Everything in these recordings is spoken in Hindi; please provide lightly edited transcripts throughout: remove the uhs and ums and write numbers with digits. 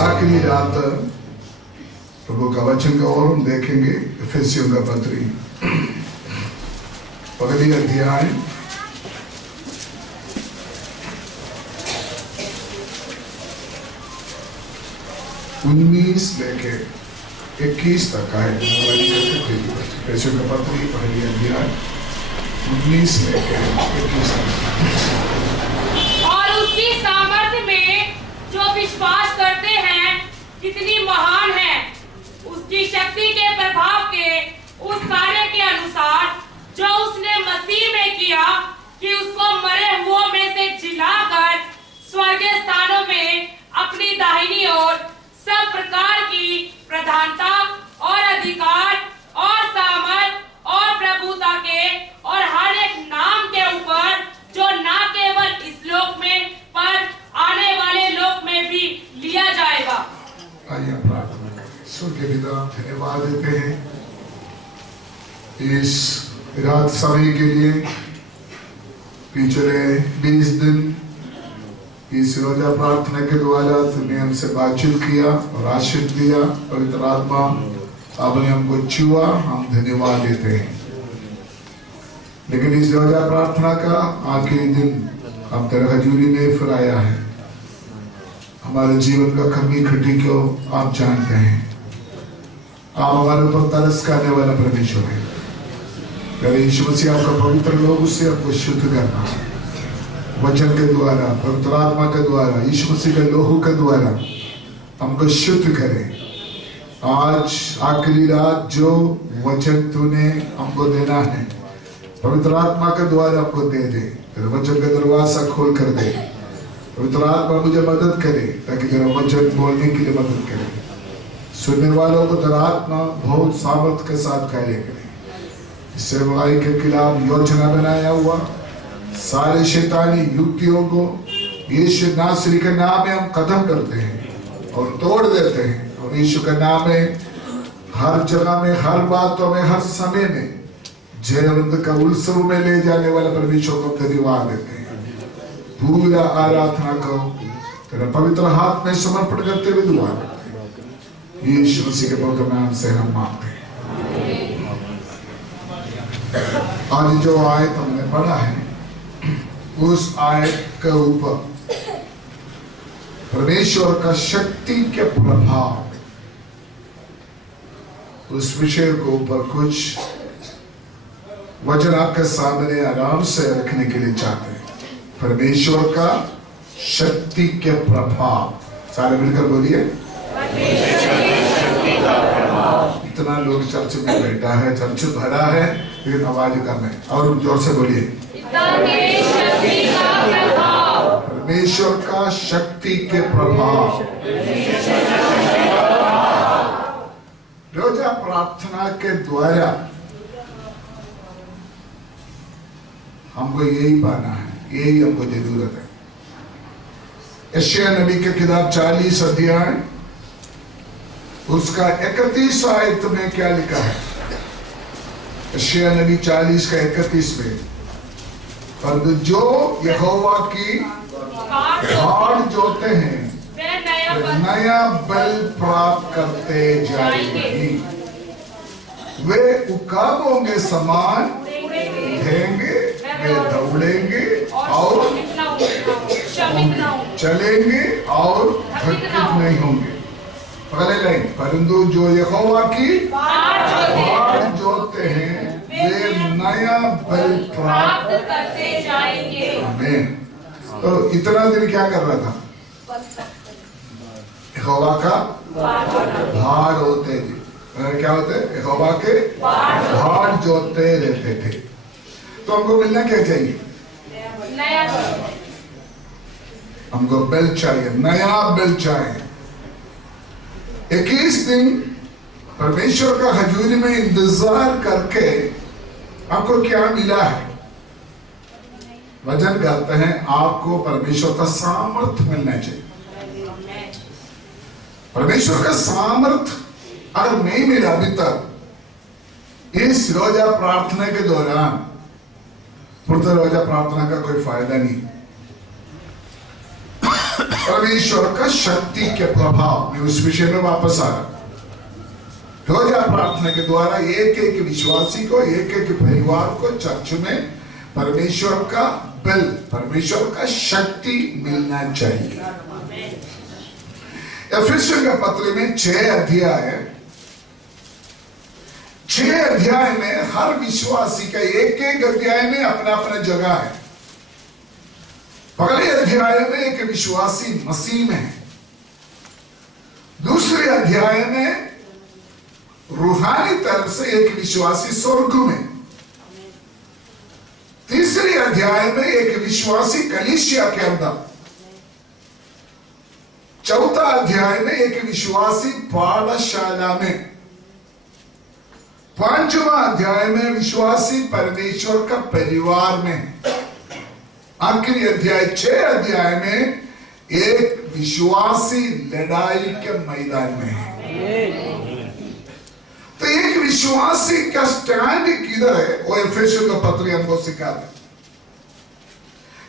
आखिरी रात प्रभु का वचन का और हम देखेंगे इफिसियों का पत्री पहली अध्याय 19 लेके 21 तक है। इफिसियों का पत्री पहली अध्याय 19 लेके 21 तक। और उसकी सामर्थ्य में जो विश्वास करते हैं कितनी महान है, उसकी शक्ति के प्रभाव के उस कार्य के अनुसार जो उसने मसीह में किया कि उसको मरे हुओं में से जिलाकर स्वर्गीय स्थानों में अपनी दाहिनी ओर सब प्रकार की प्रधानता और अधिकार और सामर्थ और प्रभुता के और हर एक नाम के ऊपर जो ना केवल इस लोक में पर आने वाले लोक में भी लिया जाएगा। आइए प्रार्थना करें। स्वर्गीय पिता, धन्यवाद देते हैं इस रात समय के लिए। पिछले 20 दिन इस रोजा प्रार्थना के द्वारा तुमने हमसे बातचीत किया और आशीष दिया। पवित्र आत्मा आपने हमको छुआ, हम धन्यवाद देते हैं। लेकिन इस रोजा प्रार्थना का आखिरी दिन हम तेरे हजूरी में फिर आया है। हमारे जीवन का कमी खटी को आप जानते हैं। आप हमारे ऊपर तरस करने वाला परमेश्वर है। यीशु मसीह आपका पवित्र लोग उससे आपको शुद्ध करना वचन के द्वारा, पवित्र आत्मा के द्वारा, यीशु मसीह के लोहू के द्वारा हमको शुद्ध करें। आज आखिरी रात जो वचन तूने हमको देना है पवित्र आत्मा के द्वारा हमको दे दे। तेरे वचन का दरवाजा खोल कर दे। पवित्र आत्मा मुझे मदद करे ताकि तेरा वचन बोलने के लिए मदद करे। सुनने वालों को तेरा आत्मा बहुत सामर्थ के साथ कार्य करे। इससे बुराई के खिलाफ योजना बनाया हुआ सारे शैतानी युक्तियों को यीशु नासरी के नाम में हम खत्म करते हैं और तोड़ देते हैं। और यीशु के नाम में हर जगह में, हर बातों में, हर समय में जयवंत का उत्सव में ले जाने वाला परमेश्वर को धन्यवाद देते हैं। पूरा आराधना को तेरा पवित्र हाथ में समर्पण करते हुए दुआ करते हैं। यीशु मसीह के पवित्र नाम से हम मांगते हैं। आज जो आयत हमने पढ़ा है उस आयत के ऊपर परमेश्वर का शक्ति के प्रभाव, उस विषय के ऊपर कुछ वचन आपके सामने आराम से रखने के लिए चाहते हैं। परमेश्वर का शक्ति के प्रभाव, सारे मिलकर बोलिए। इतना लोग चर्च में बैठा है, चर्च भरा है, लेकिन आवाज कम है। और जोर से बोलिए। परमेश्वर का शक्ति के प्रभाव। रोजा प्रार्थना के द्वारा हमको यही पाना है, यही हमको जरूरत है। यशायाह नबी के किताब 40 अध्याय उसका 31 आयत में क्या लिखा है? यशायाह नबी 40 का 31 में, पर जो यहोवा की भाड़ जोते हैं नया बल प्राप्त करते जाएंगे। वे उकाबों के समान उठेंगे, वे दौड़ेंगे और चलेंगे और थकित नहीं होंगे। पहले लाइन, परंतु जो यहोवा की भाड़ जोते हैं वे नया बल प्राप्त करते जाएंगे। आमीन। तो इतना दिन क्या कर रहा था? यहोवा का भाड़ होते थे। क्या होते? यहोवा के भाड़ जोते रहते थे। तो हमको मिलना क्या चाहिए? नया हमको बेल चाहिए, नया बेल चाहिए। 21 दिन परमेश्वर का हजूरी में इंतजार करके आपको क्या मिला है? वचन कहते हैं आपको परमेश्वर का सामर्थ मिलना चाहिए। परमेश्वर का सामर्थ अगर नहीं मिला अभी तक इस रोजा प्रार्थना के दौरान, पुरता रोजा प्रार्थना का कोई फायदा नहीं। परमेश्वर का शक्ति के प्रभाव में उस विषय में वापस आ रहा। रोजा प्रार्थना के द्वारा एक एक विश्वासी को, एक एक परिवार को चर्च में परमेश्वर का बल, परमेश्वर का शक्ति मिलना चाहिए। एफेसियों के पत्र में 6 अध्याय, 6 अध्याय में हर विश्वासी का एक एक अध्याय में अपना अपना जगह है। पहले अध्याय में एक विश्वासी मसीह में है, दूसरे अध्याय में रूहानी तरफ से एक विश्वासी स्वर्ग में, तीसरे अध्याय में एक विश्वासी कलीसिया के अंदर, चौथा अध्याय में एक विश्वासी पाठशाला में, पांचवा अध्याय में विश्वासी परमेश्वर का परिवार में, आखिरी अध्याय 6 अध्याय में एक विश्वासी लड़ाई के मैदान में है। तो एक विश्वासी का स्टैंड किधर है, वो एफेसियों का पत्र हमको सिखाता है।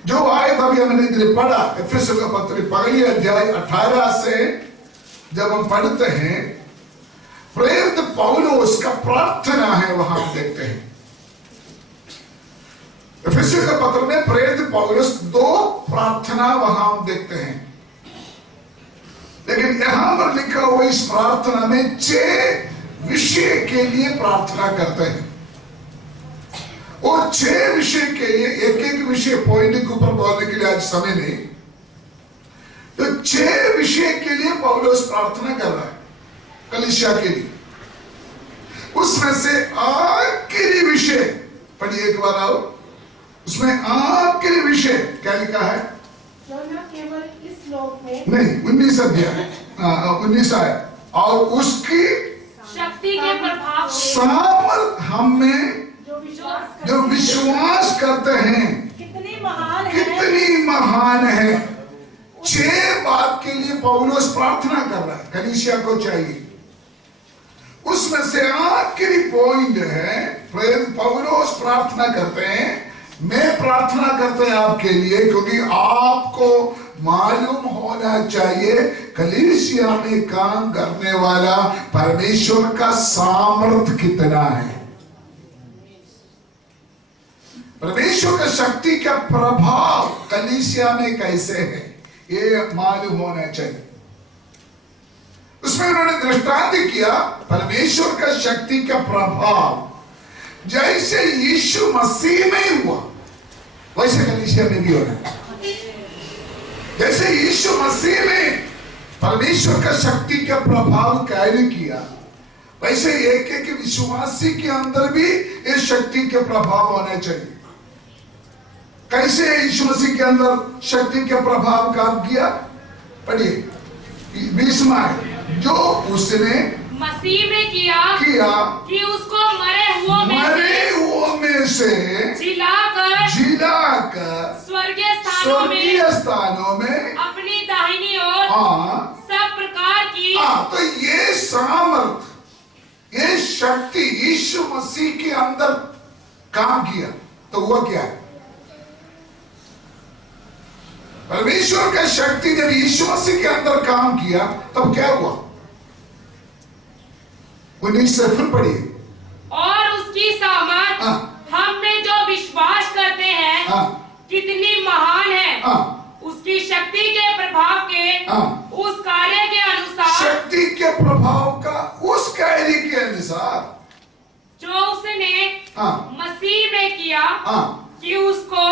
जो आयत अभी हमने इधर पढ़ा, एफेसियों का पत्र पहले अध्याय 18 से जब हम पढ़ते हैं, प्रेरित पौलुस का प्रार्थना है, वहां हम देखते हैं। एफेसियों के पत्र में प्रेरित पौलुस 2 प्रार्थना वहां हम देखते हैं, लेकिन यहां पर लिखा हुआ इस प्रार्थना में 6 विषय के लिए प्रार्थना करते हैं। और 6 विषय के लिए, एक एक विषय पॉइंट के ऊपर बोलने के लिए आज समय नहीं, तो 6 विषय के लिए पौलुस प्रार्थना कर रहा है कलीसिया के लिए। उसमें से आखिरी विषय पढ़िए एक बार आओ, उसमें आखिरी विषय क्या लिखा है? जो न केवल इस लोक में, नहीं, 19 अध्याय 19 आया, और उसकी शक्ति के प्रभाव सामर्थ हमें जो विश्वास करते हैं कितनी महान है, कितनी महान है। 6 बात के लिए पौलुस प्रार्थना कर रहा है, कलीसिया को चाहिए। उसमें से आखिरी पॉइंट है, पौलुस प्रार्थना करते हैं, मैं प्रार्थना करते हैं आपके लिए, क्योंकि आपको मालूम होना चाहिए कलीसिया में काम करने वाला परमेश्वर का सामर्थ कितना है, परमेश्वर का शक्ति का प्रभाव कलीसिया में कैसे है, ये मालूम होना चाहिए। उसमें उन्होंने दृष्टांत किया, परमेश्वर का शक्ति का प्रभाव जैसे यीशु मसीह में हुआ वैसे कलीसिया में भी होना है। जैसे यीशु मसीह में परमेश्वर का शक्ति का प्रभाव कार्य किया, वैसे एक एक विश्वासी के अंदर भी इस शक्ति के प्रभाव होना चाहिए। कैसे यीशु मसीह के अंदर शक्ति के प्रभाव काम किया, पढ़िए 20वां है, जो उसने मसीह में किया कि उसको मरे हुओं में से जिलाकर स्वर्गीय स्थानों में अपनी दाहिनी ओर सब प्रकार की, तो ये सामर्थ, ये शक्ति यीशु मसीह के अंदर काम किया, तो हुआ क्या है? परमेश्वर का शक्ति जब यीशु मसीह के अंदर काम किया, तब क्या हुआ? 19 से फिर पढ़िए। और उसकी सामर्थ हम में जो विश्वास करते हैं कितनी महान है, उसकी शक्ति के प्रभाव के उस कार्य के अनुसार, शक्ति के प्रभाव का उस कार्य के अनुसार जो उसने मसीह में किया कि उसको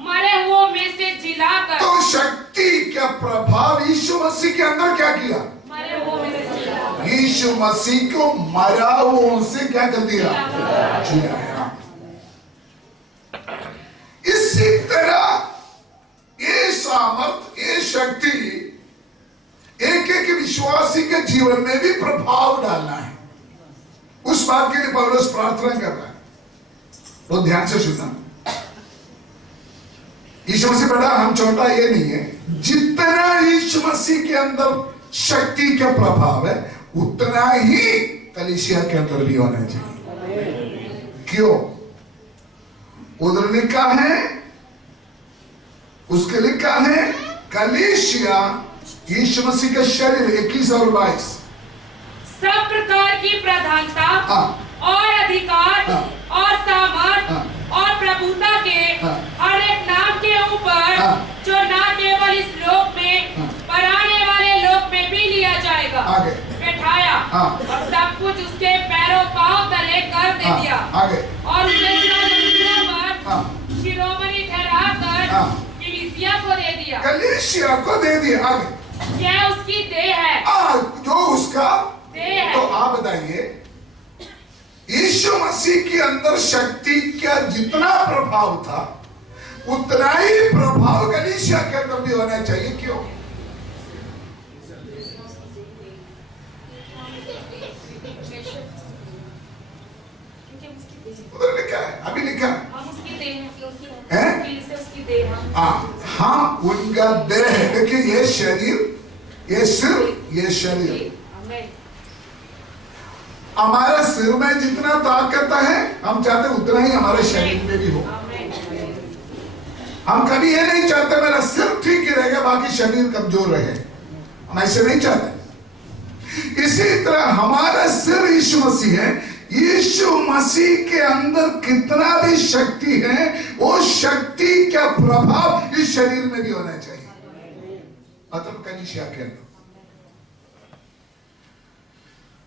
मरे हुओं में से जिलाकर, तो शक्ति का प्रभाव यीशु मसीह के अंदर क्या किया? मरे हुओं में से जिलाकर, यीशु मसीह को मरा हुओं से क्या कर दिया? जिलाया। इसी तरह ये सामर्थ, ये शक्ति एक एक विश्वासी के जीवन में भी प्रभाव डालना है। उस बात के लिए पौलुस प्रार्थना कर रहा है। तो ध्यान से सुनना, यीशु मसीह बड़ा हम छोटा ये नहीं है, जितना यीशु मसीह के अंदर शक्ति का प्रभाव है उतना ही कलीसिया के अंदर भी होना चाहिए। क्यों? उधर लिखा है, उसके लिखा है कलीसिया यीशु मसीह का शरीर 21 और 22 सब प्रकार की प्रधानता हाँ। और अधिकार हाँ। और सामर्थ हाँ। और प्रभुता के हाँ। हर एक नाम के ऊपर हाँ। जो न केवल इस लोक में हाँ। पर आने वाले लोक में भी लिया जाएगा आगे। बैठाया हाँ। और सब कुछ उसके पैरों पांव तले कर दे हाँ। दिया आगे। और उसने मनुष्यों पर हाँ। शिरोमणि ठहराकर हाँ। कलीसिया को दे दिया। कलीसिया को दे दिया। आगे। यह उसकी देह है। जो उसका देह है। तो आप बताइए यीशु मसीह के अंदर शक्ति का जितना प्रभाव था उतना ही प्रभाव कलीसिया के अंदर भी होना चाहिए। क्यों? उधर लिखा है, अभी लिखा है हाँ उनका देह है। देखिए ये शरीर, ये सिर, ये शरीर। हमारे सिर में जितना ताकत है हम चाहते उतना ही हमारे शरीर में भी हो। हम कभी ये नहीं चाहते मेरा सिर ठीक ही रहेगा बाकी शरीर कमजोर रहे, हम ऐसे नहीं चाहते। इसी तरह हमारा सिर यीशु मसीह है। यीशु मसीह के अंदर कितना भी शक्ति है वो शक्ति का प्रभाव इस शरीर में भी होना चाहिए। मतलब कलीसिया के अंदर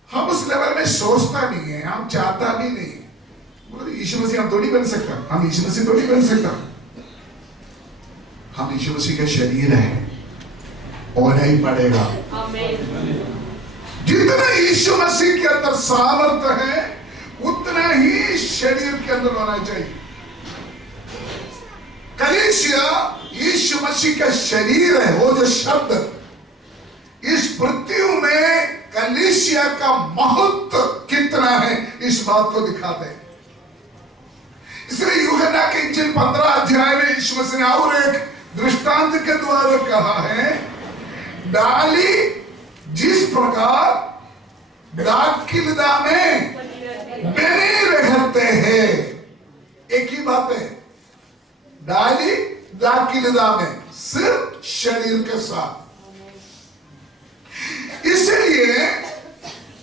हम उस लेवल में सोचता नहीं है, हम चाहता भी नहीं। बोले यीशु मसीह हम थोड़ी बन सकता, हम यीशु मसीह थोड़ी बन सकता। हम यीशु मसीह का शरीर है, होना ही पड़ेगा। जितना यीशु मसीह के अंदर सामर्थ्य है उतना ही शरीर के अंदर होना चाहिए। कलीसिया यीशु मसीह का शरीर है। वो जो शब्द इस पृथ्वी में कलीसिया का महत्व कितना है इस बात को दिखाते हैं। इसलिए यूहन्ना के इंजील 15 अध्याय में यीशु मसीह ने और एक दृष्टांत के द्वारा कहा है, डाली जिस प्रकार दाखिलदा में बने रहते हैं। एक ही बात है, डाली दाखिलदा में सिर्फ शरीर के साथ। इसलिए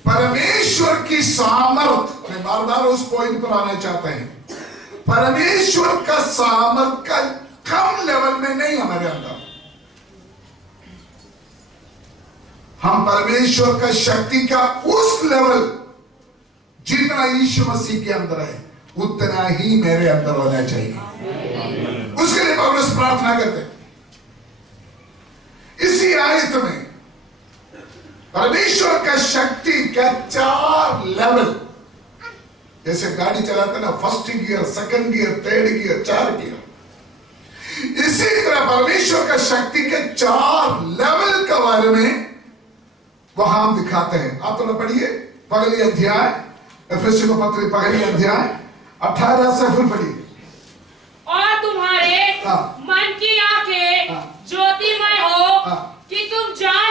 परमेश्वर की सामर्थ, मैं बार बार उस पॉइंट पर आना चाहता हूं, परमेश्वर का सामर्थ का कम लेवल में नहीं हमारे अंदर। हम परमेश्वर का शक्ति का उस लेवल जितना यीशु मसीह के अंदर है उतना ही मेरे अंदर होना चाहिए। उसके लिए पौलुस प्रार्थना करते इसी आयत में परमेश्वर का शक्ति का 4 लेवल, जैसे गाड़ी चलाते ना, first gear, second gear, third gear, 4 gear. इसी तरह परमेश्वर का शक्ति के 4 लेवल के बारे में वहां हम दिखाते हैं। आप तो ना पढ़िए पहली अध्याय, एफएससी को पत्र पहली अध्याय 18 से फिर पढ़िए। और तुम्हारे मन की आंखें ज्योतिमय हो कि तुम जान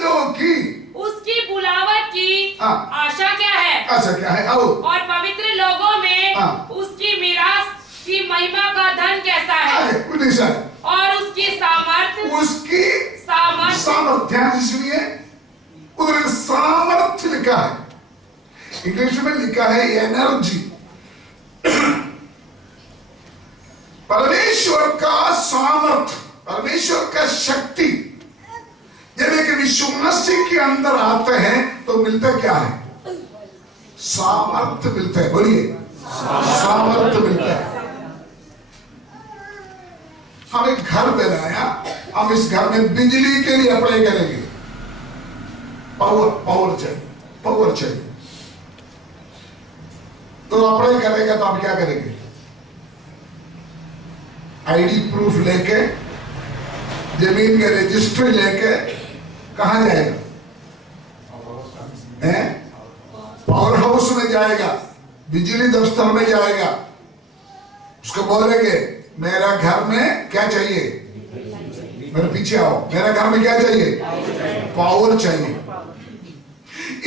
लो कि उसकी बुलावट की आशा क्या है। आशा क्या है? और पवित्र लोगों में उसकी मीरास की महिमा का धन कैसा है। और उसकी सामर्थ्य ध्यान से सुनिए, उधर सामर्थ्य लिखा है, इंग्लिश में लिखा है एनर्जी। परमेश्वर का सामर्थ्य, परमेश्वर का शक्ति जब एक विश्वासी के अंदर आते हैं तो मिलता क्या है? सामर्थ्य मिलता है। बोलिए सामर्थ्य मिलता है। हम एक घर बनाया, हम इस घर में बिजली के लिए अप्लाई करेंगे, पावर चाहिए तो अप्लाई करेगा तो आप क्या करेंगे? आईडी प्रूफ लेके, जमीन के रजिस्ट्री लेके कहां जाएगा? पावर हाउस में जाएगा, बिजली दफ्तर में जाएगा, उसको बोलेंगे मेरा घर में क्या चाहिए? मेरे पीछे आओ, मेरा घर में क्या चाहिए? पावर चाहिए।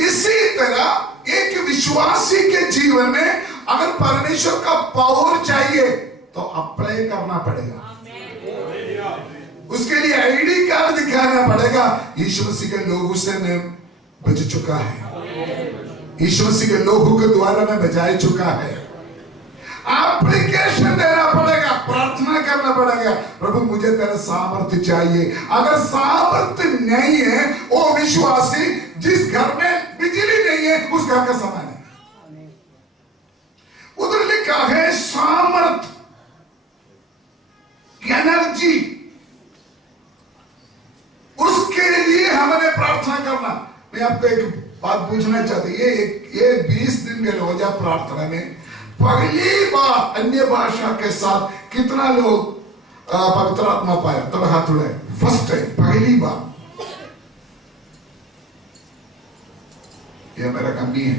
इसी तरह एक विश्वासी के जीवन में अगर परमेश्वर का पावर चाहिए तो अप्लाई करना पड़ेगा। उसके लिए आईडी कार्ड दिखाना पड़ेगा। यीशु मसीह के लोगों से मैं बच चुका है, यीशु मसीह के लोगों के द्वारा मैं बचाई चुका है। एप्लीकेशन देना पड़ेगा, प्रार्थना करना पड़ेगा, प्रभु मुझे तेरा सामर्थ्य चाहिए। अगर सामर्थ्य नहीं है, वो विश्वासी जिस घर में बिजली नहीं है उस घर का समान है। उधर लिखा है सामर्थ, एनर्जी, उसके लिए हमें प्रार्थना करना। मैं आपको एक बात पूछना चाहती हूँ, ये 20 दिन के रोजा प्रार्थना में पहली बार अन्य भाषा के साथ कितना लोग पवित्र आत्मा पाया? थोड़ा हाथ उड़ाए। फर्स्ट टाइम, पहली बार। ये मेरा कमी है।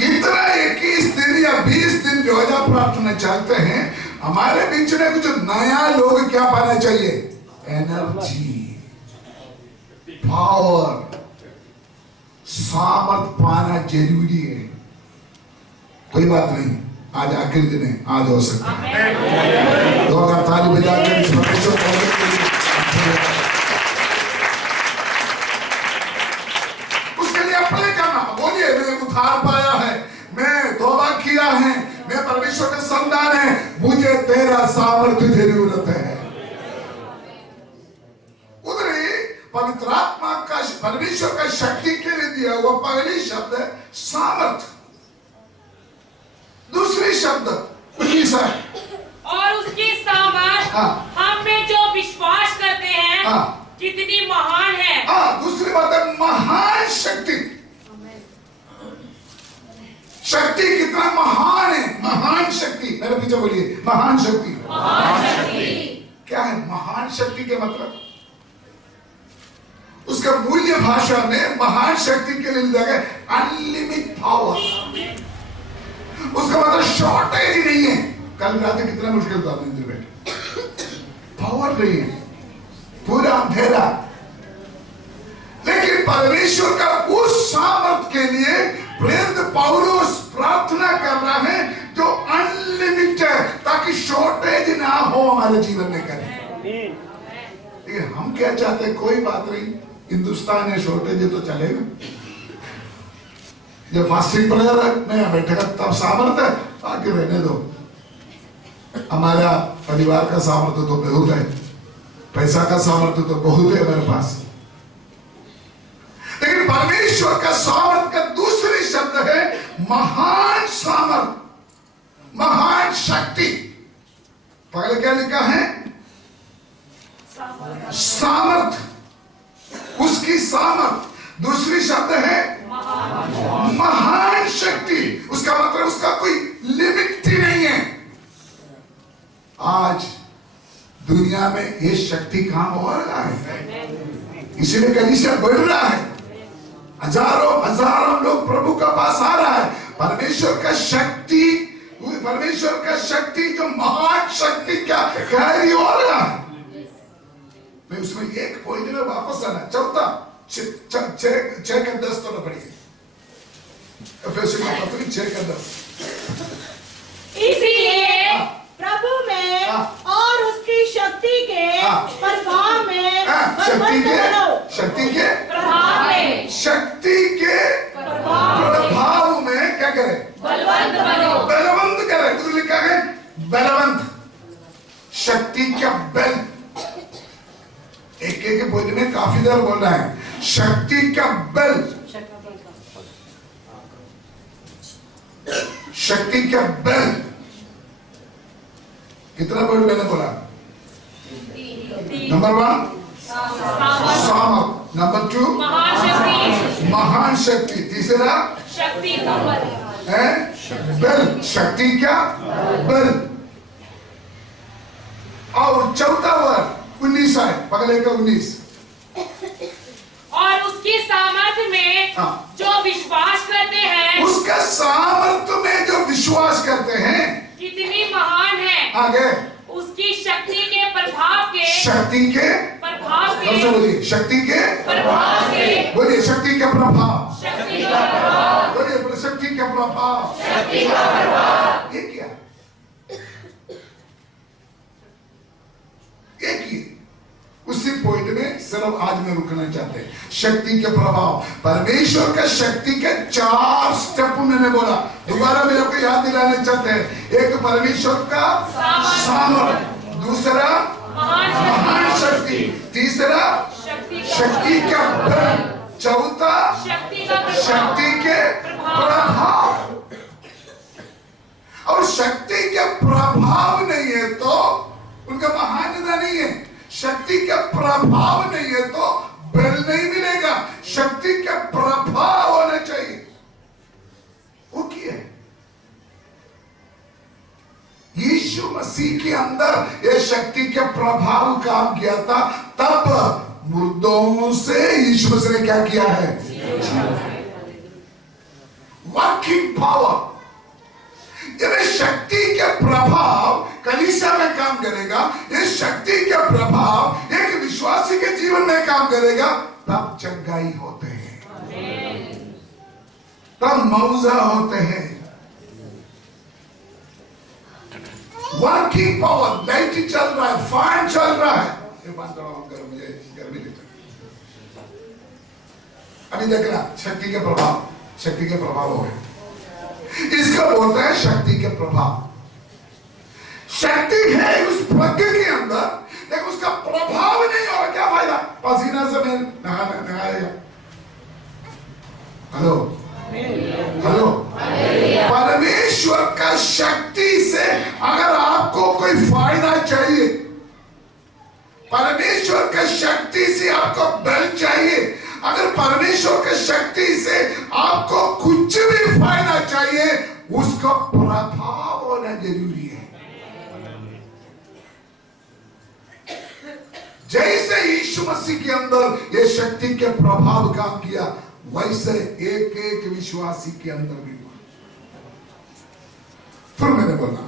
इतना 21 दिन या 20 दिन रोजा प्रार्थना चाहते हैं, हमारे बीच में कुछ नया लोग क्या पाना चाहिए? एनर्जी, पावर, सामर्थ पाना जरूरी है। कोई बात नहीं, आज आखिरी दिन है, आज हो सकता है। दो अगर ताली बजाकर इस परमेश्वर उसके लिए अप्लाई करना। बोलिए मैं उद्धार पाया है, मैं तौबा किया है, मैं परमेश्वर का संतान है, मुझे तेरा सामर्थ्य जरूरत है। उधर पवित्र आत्मा का, परमेश्वर का शक्ति के लिए दिया हुआ पहली शब्द है सामर्थ। दूसरी शब्द और उसकी सामर्थ हम में जो विश्वास करते हैं कितनी महान है। दूसरी बात है महान शक्ति। शक्ति कितना महान है, महान शक्ति। मेरे पीछे बोलिए महान शक्ति। महान शक्ति क्या है महान शक्ति के मतलब? उसका मूल्य भाषा में महान शक्ति के लिए दिया गया अनलिमिटेड पावर। उसका मतलब शॉर्टेज ही नहीं है। कल रात कितना मुश्किल था मंदिर में, पावर नहीं है, पूरा अंधेरा। लेकिन परमेश्वर का उस सामर्थ के लिए प्रेरित पौलुस प्रार्थना कर रहा है जो अनलिमिटेड, ताकि शॉर्टेज ना हो हमारे जीवन में करें। लेकिन हम क्या चाहते हैं? कोई बात नहीं, हिंदुस्तान है, शॉर्टेज है तो चलेगा। जब फास्टिंग प्रेयर में बैठेगा तब सामर्थ्य है, आगे रहने दो। हमारा परिवार का सामर्थ्य तो बहुत है, पैसा का सामर्थ्य तो बहुत है मेरे पास, लेकिन परमेश्वर का सामर्थ्य का दूसरी शब्द है महान सामर्थ, महान शक्ति। पहले क्या लिखा है? सामर्थ, उसकी सामर्थ। दूसरी शब्द है महान शक्ति। उसका मतलब उसका कोई लिमिट ही नहीं है। आज दुनिया में ये शक्ति काम हो रहा है, इसीलिए कलीसिया बढ़ रहा है। हजारों हजारों लोग प्रभु का पास आ रहा है। परमेश्वर का शक्ति, परमेश्वर का शक्ति जो महान शक्ति क्या कार्य हो रहा है। मैं उसमें एक पॉइंट में वापस आना चौथा 6 का 10 तो पढ़िए। पत्री 6 का 10। इसलिए प्रभु में और उसकी शक्ति के प्रभाव में शक्ति के प्रभाव में क्या करे? बलवंत करे। तो लिखा है बलवंत, शक्ति का बल। एक बोलने में काफी देर बोल रहा है। शक्ति का बल, शक्ति का बल। कितना वर्ड मैंने बोला? नंबर 1 सामर्थ, नंबर 2 महान शक्ति, तीसरा शक्ति है बल, शक्ति का बल। और चौथा वर्ड 19 है, पगले का 19। और उसकी सामर्थ्य में जो विश्वास करते हैं, उसका सामर्थ्य में जो विश्वास करते हैं कितनी महान है। आगे उसकी शक्ति के प्रभाव के, शक्ति के प्रभाव के, बोलिए शक्ति के प्रभाव के, बोलिए शक्ति का प्रभाव, शक्ति का प्रभाव, बोलिए शक्ति का प्रभाव, शक्ति का प्रभाव। ये क्या? उसी पॉइंट में सिर्फ आज में रुकना चाहते हैं। शक्ति के प्रभाव, परमेश्वर का शक्ति के 4 स्टेप मैंने बोला, दोबारा मेरे को याद दिलाने चाहते हैं। एक परमेश्वर का सामर्थ्य, दूसरा महान शक्ति, तीसरा शक्ति का बल, चौथा शक्ति के प्रभाव। और शक्ति के प्रभाव नहीं है तो उनका महानता नहीं है। शक्ति का प्रभाव नहीं है तो बल नहीं मिलेगा। शक्ति का प्रभाव होना चाहिए। वो क्या है? यीशु मसीह के अंदर ये शक्ति के प्रभाव काम किया था, तब मुर्दों से यीशु मसीह ने क्या किया है? Working power. ये शक्ति के प्रभाव कलीसिया में काम करेगा, ये शक्ति के प्रभाव एक विश्वासी के जीवन में काम करेगा, तब चंगाई होते हैं, तब मौजा होते हैं। वर्किंग पावर, लाइट चल रहा है, फैन चल रहा है। मुझे गर्मी लगती है। अभी देखना शक्ति के प्रभाव, शक्ति के प्रभाव हो गए, इसको बोलते हैं शक्ति के प्रभाव। शक्ति है उस भाग्य के अंदर, लेकिन उसका प्रभाव नहीं होगा, क्या फायदा? पसीना से मैं नहाएगा। हेलो हेलो, परमेश्वर का शक्ति से अगर आपको कोई फायदा चाहिए, परमेश्वर का शक्ति से आपको बल चाहिए, अगर परमेश्वर के शक्ति से आपको कुछ भी फायदा चाहिए, उसका प्रभाव होना जरूरी है। जैसे यीशु मसीह के अंदर ये शक्ति के प्रभाव काम किया, वैसे एक एक विश्वासी के अंदर भी हुआ। फिर मैंने बोला,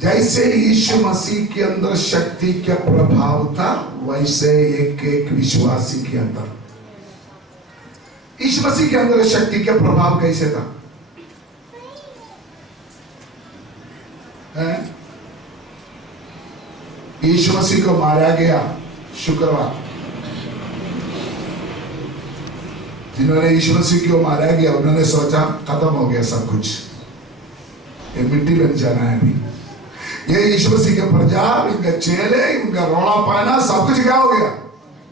जैसे यीशु मसीह के अंदर शक्ति के प्रभाव था, वैसे एक एक विश्वासी के अंदर। यीशु मसीह के अंदर शक्ति के प्रभाव कैसे था? यीशु मसीह को मारा गया शुक्रवार। जिन्होंने यीशु मसीह को मारा गया, उन्होंने सोचा खत्म हो गया सब कुछ, ये मिट्टी बन जाना है। अभी ये यीशु मसीह के प्रजा, इनका चेले, इनका रोड़ा पाना, सब कुछ क्या हो गया?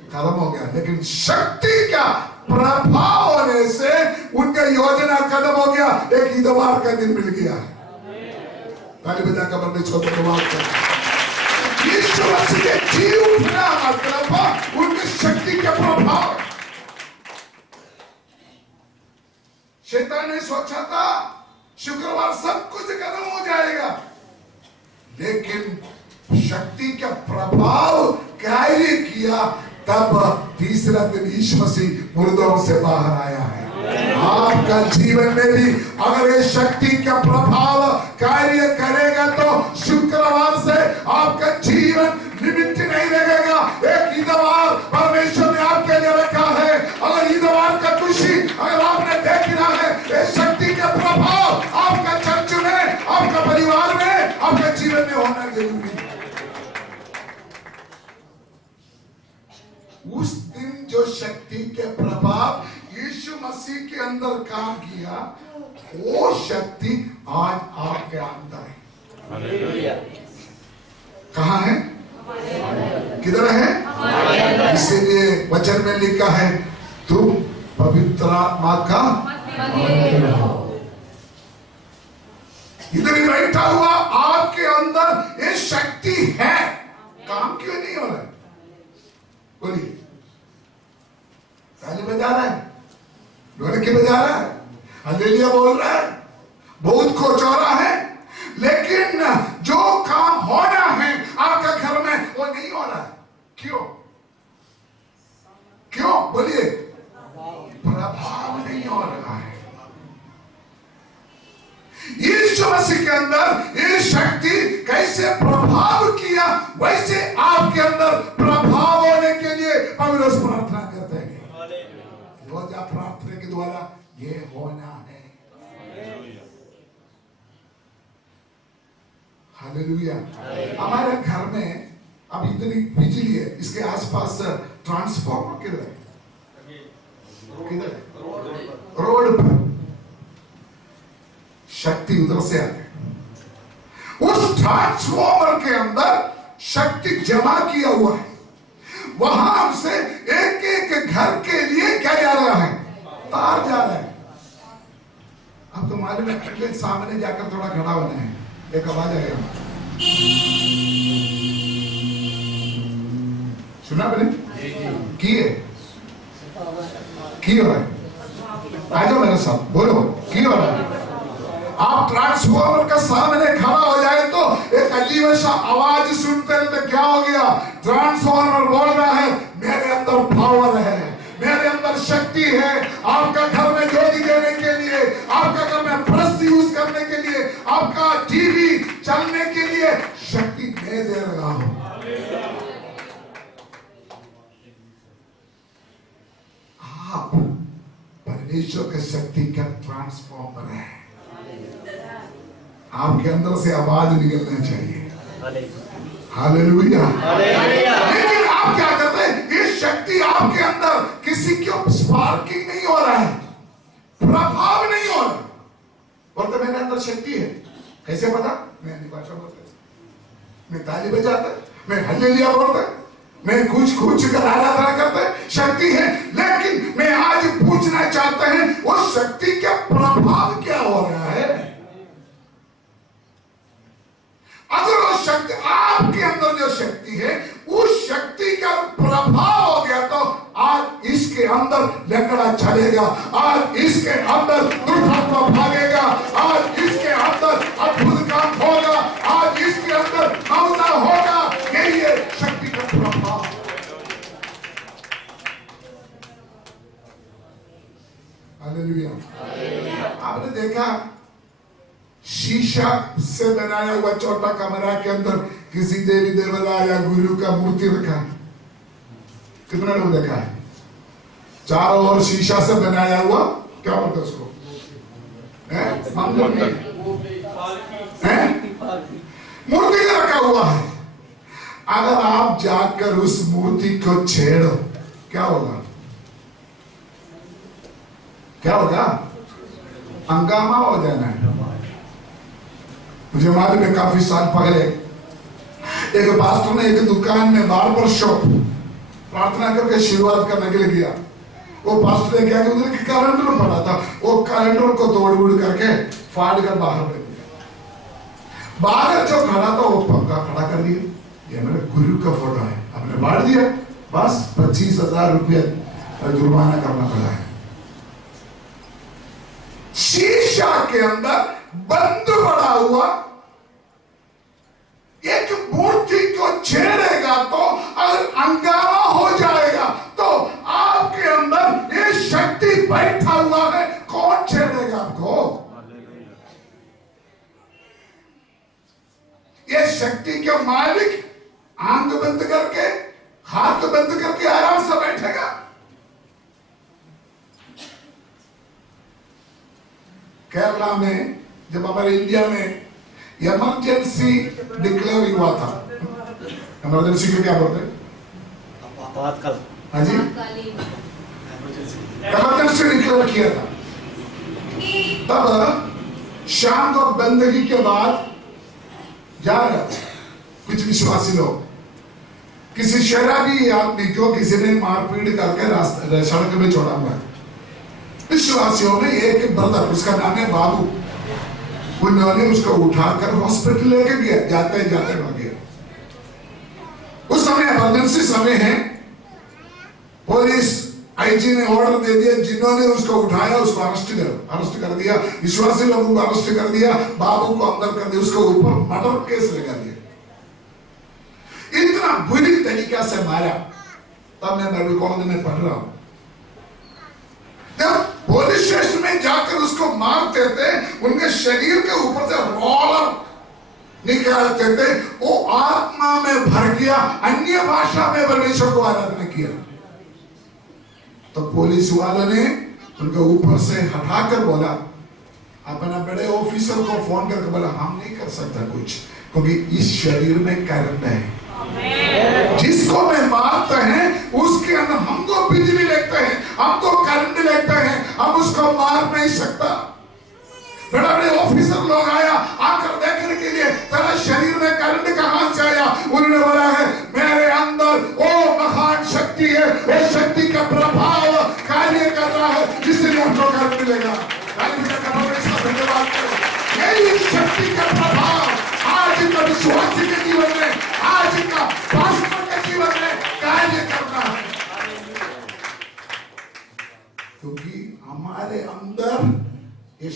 खत्म हो गया। लेकिन शक्ति का प्रभाव होने से उनका योजना खत्म हो गया। एक इतवार का दिन मिल गया। ताली बजा कर बंदे छोटे यीशु मसीह के जी उठना मतलब उनकी शक्ति के प्रभाव। शैतान ने सोचा था शुक्रवार सब कुछ खत्म हो जाएगा, लेकिन शक्ति का प्रभाव कार्य किया। तब तीसरा दिन यीशु मसीह मुर्दों से बाहर आया है। आपका जीवन में भी अगर ये शक्ति का प्रभाव कार्य करेगा, तो शुक्रवार से आपका जीवन निमित्त नहीं लगेगा। एक इतवार परमेश्वर ने आपके लिए रखा है। अगर इतवार का खुशी अगर आपने देखना है, ये शक्ति का प्रभाव आपका चर्च में, आपका परिवार में, आपके जीवन में होना जरूरी है। उस दिन जो शक्ति के प्रभाव यीशु मसीह के अंदर काम किया, वो शक्ति आज आपके अंदर है। कहाँ है? किधर है? इसीलिए वचन में लिखा है, तुम पवित्र आत्मा का मंदिर हो। इधर ही बैठा हुआ आपके अंदर ये शक्ति है। काम क्यों नहीं हो रहा है? बोलिए। ताली बजा रहा है, ढोलकी बजा रहा है, हालेलुया बोल रहा है, बहुत खोचौरा है, लेकिन जो काम होना है आपका घर में वो नहीं हो रहा है। क्यों? क्यों? बोलिए। प्रभाव नहीं हो रहा है। यीशु मसीह के अंदर ये शक्ति कैसे प्रभाव किया, वैसे आपके अंदर प्रभाव होने के लिए हम रोज प्रार्थना करते हैं। रोजा प्रार्थना के द्वारा ये होना है। हालेलुया। हमारे घर में अब इतनी बिजली है, इसके आसपास ट्रांसफॉर्मर किधर है? किधर है? रोड पर। शक्ति उधर से आती है। उस ट्रांसफॉर्मर के अंदर शक्ति जमा किया हुआ है। वहां से एक एक घर के लिए क्या जा रहा है? तार जा रहा है। अब तो मालूम है, पहले सामने जाकर थोड़ा खड़ा होना है, एक आवाज आएगा, सुना आपने? की हो रहा है? आ जाओ मेरे साथ, बोलो की हो रहा है? आप ट्रांसफॉर्मर का सामने खड़ा हो जाए तो एक अजीब सा आवाज सुनते हैं, तो क्या हो गया? ट्रांसफॉर्मर बोल रहा है मेरे अंदर पावर है, मेरे अंदर शक्ति है, आपका घर में ज्योति देने के लिए, आपका घर में प्रेस यूज करने के लिए, आपका टीवी चलने के लिए शक्ति मैं दे रहा हूं। आप परमेश्वर के शक्ति का ट्रांसफॉर्मर है। आपके अंदर से आवाज निकलना चाहिए। हालेलुया। लेकिन आप क्या करते हैं? ये शक्ति आपके अंदर किसी को स्पार्किंग नहीं हो रहा है, प्रभाव नहीं हो रहा। बोलते मेरे अंदर शक्ति है, कैसे पता? मैं अपनी भाषा बोलता, मैं ताली बजाता, मैं हालेलुया बोलता, मैं कुछ कर आराधना करता, शक्ति है। लेकिन मैं आज पूछना चाहता हूं, उस शक्ति का प्रभाव क्या हो रहा है? अगर वो शक्ति आपके अंदर जो शक्ति है, उस शक्ति का प्रभाव हो गया तो आज इसके अंदर लकड़ा चलेगा, आज इसके अंदर दुर्भाग्य भागेगा, आज इसके अंदर अद्भुत काम होगा, आज इसके अंदर नवता होगा। यही है शक्ति का प्रभाव। हालेलुया। आपने देखा शीशा से बनाया हुआ छोटा कमरा के अंदर किसी देवी देवता या गुरु का मूर्ति रखा, कितना लोग देखा है? चारों ओर शीशा से बनाया हुआ, क्या बोलते उसको? मूर्ति का रखा हुआ है। अगर आप जाकर उस मूर्ति को छेड़ो, क्या होगा? क्या होगा? हंगामा हो जाना है। मुझे मालूम है, काफी साल पहले एक पास्टर ने एक दुकान में बार्बर शॉप प्रार्थना करके शुरुआत करने के लिए गया। वो पास्टर ने क्या किया, उधर कैलेंडर पड़ा था, वो कैलेंडर को तोड़ करके फाड़ कर बाहर फेंक दिया। बाहर जो खड़ा था वो पक्का खड़ा कर दिया, ये मेरे गुरु का फोटो है, आपने बांट दिया, बस 25,000 रुपया जुर्माना करना पड़ा है। शीशा के अंदर बंद पड़ा हुआ एक मूर्ति को छेड़ेगा तो अगर हंगामा हो जाएगा तो आपके अंदर ये शक्ति बैठा हुआ है, कौन छेड़ेगा आपको? ये शक्ति के मालिक आंख बंद करके, हाथ बंद करके आराम से बैठेगा। केरला में जब हमारे इंडिया में इमरजेंसी डिक्लेयर हुआ था, इमरजेंसी को क्या बोलते हैं? आपातकाल। हाँ जी, इमरजेंसी डिक्लेयर किया था। तब शाम को बंदगी के बाद जा रहे थे कुछ विश्वासी लोग, किसी शराबी आदमी को किसी ने मारपीट करके रास्ते सड़क में छोड़ा हुआ है। विश्वासियों में एक ब्रदर, उसका नाम है बाबू, उन्होंने उसको उठाकर हॉस्पिटल लेके गया, जाते मर गया। उस समय इमरजेंसी समय है, पुलिस आईजी ने ऑर्डर दे दिया, जिन्होंने उसको उठाया उसको अरेस्ट कर दिया, विश्वासी लोगों को अरेस्ट कर दिया, बाबू को अंदर कर दिया, उसके ऊपर मर्डर केस लगा दिया। इतना बुरी तरीका से मारा। तब मैं बाइबल कॉलेज में पढ़ रहा हूं, जब पुलिस स्टेशन में जाकर उसको मारते थे, उनके शरीर के ऊपर से रोलर निकालते थे, वो आत्मा में भर गया, अन्य भाषा में परमेश्वर को आराधना किया। तो पुलिस वालों ने उनके ऊपर से हटाकर बोला, अपना बड़े ऑफिसर को फोन करके बोला, हम नहीं कर सकता कुछ, क्योंकि इस शरीर में करंट है। जिसको में मारते हैं उसके अंदर हमको बिजली लगते हैं, हमको करंट लगते हैं, हम उसको मार नहीं सकता। बड़े बड़े ऑफिसर लोग आया आकर देखने के लिए तेरा शरीर में करंट कहां से आया, उन्होंने बोला है मेरे अंदर वो महान शक्ति है, वो शक्ति का प्रभाव कार्य कर रहा है, इसलिए हमको करंट मिलेगा। धन्यवाद करो। यही शक्ति का प्रभाव आज का विश्वासी के जीवन में, आज का पास्टर के जीवन में कार्य करना है, क्योंकि हमारे अंदर ये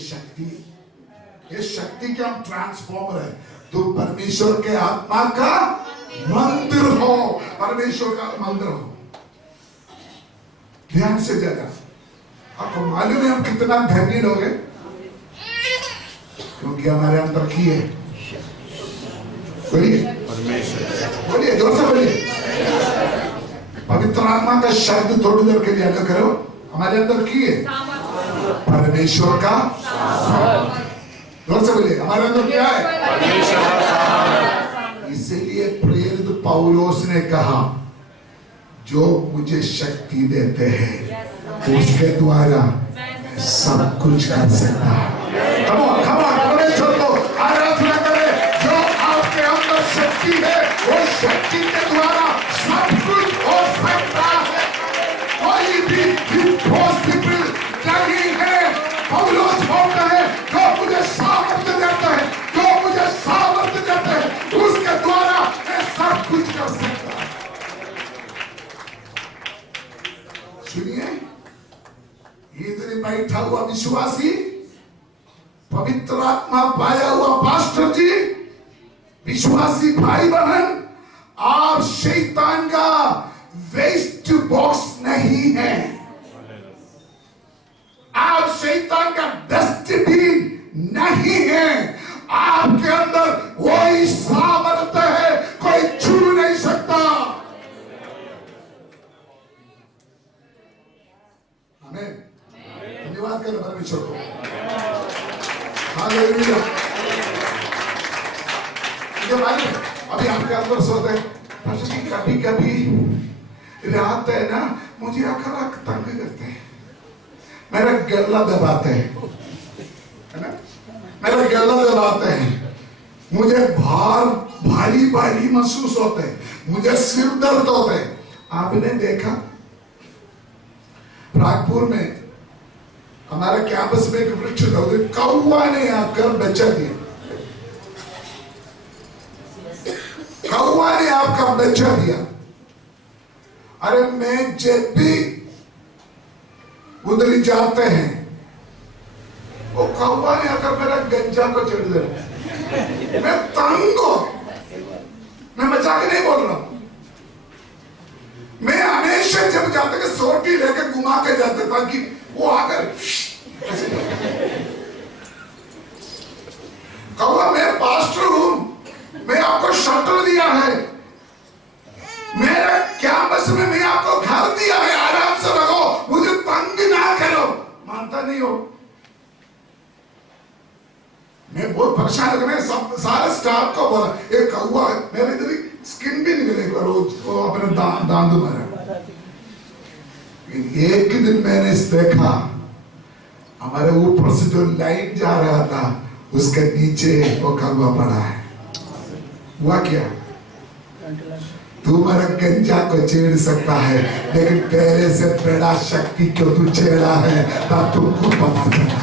शक्ति के हम ट्रांसफॉर्मर है। तो परमेश्वर के आत्मा का मंदिर हो, परमेश्वर का मंदिर हो। ध्यान से जरा, आपको मालूम है हम कितना धन्य लोग हैं, क्योंकि हमारे अंदर की है। बोलिए बोलिए, जोर से बोलिए। पवित्र आत्मा का शब्द थोड़ी देर के लिए अलग करो, हमारे अंदर की है परमेश्वर का। जोर से बोलिए, हमारे अंदर क्या है? इसीलिए प्रेरित पौलुस ने कहा जो मुझे शक्ति देते हैं उसके द्वारा सब कुछ कर सकता है। परमेश्वर को आराधना करें। जो आपके अंदर शक्ति है वो शक्ति के द्वारा सब कुछ हो सकता है। कोई भी इम्पॉसिबल नहीं है। पौलुस बोलता है जो मुझे सामर्थ्य देता है, जो मुझे सामर्थ्य देता है उसके द्वारा मैं सब कुछ कर सकता हूं। सुनिए, इधर बैठा हुआ विश्वासी, पवित्र आत्मा पाया हुआ पास्टर जी, विश्वासी भाई बहन, आप शैतान का वेस्ट बॉक्स नहीं है, आप शैतान का डस्टबिन नहीं है। आपके अंदर वही सामर्थ्य है, कोई छू नहीं सकता। आमीन। धन्यवाद करें परमेश्वर को। हालेलुया। अभी आपके अंदर सोते हैं, कभी कभी रात है ना, मुझे आकर तंग करते हैं, मेरा गला दबाते हैं, है ना, मेरा गला दबाते हैं, मुझे भारी भारी महसूस होते हैं, मुझे सिर दर्द होते हैं। आपने देखा प्रागपुर में हमारे कैंपस में एक वृक्ष था, कौवा ने आकर बच्चा दिया, कौवा ने आपका बच्चा दिया। अरे मैं जब भी उधर ही जाते हैं, वो कौवा ने आकर मेरा गंजा को चढ़ दिया। मैं तंग हो, मैं मजाक नहीं बोल रहा हूं। मैं हमेशा जब जाते के सोटी लेकर घुमा के जाते ताकि वो आकर कौवा, मैं पास्टर हूं, मैं आपको शटर दिया है, मेरे कैंपस में मैं आपको घर दिया है, आराम से रहो, मुझे तंग ना करो। मानता नहीं हो। मैं बहुत परेशान हो गया, सारे स्टाफ को बोला एक कौवा है, मेरे इधर स्किन भी निकलेगा रोज, वो अपने दांत मारा। एक दिन मैंने देखा हमारे ऊपर से जो लाइट जा रहा था उसके नीचे वो कौवा पड़ा है। हुआ क्या? तू मेरा गंजा को छेड़ सकता है, लेकिन तेरे से बड़ा शक्ति क्यों तू छेड़ा है तब तुमको पता चला।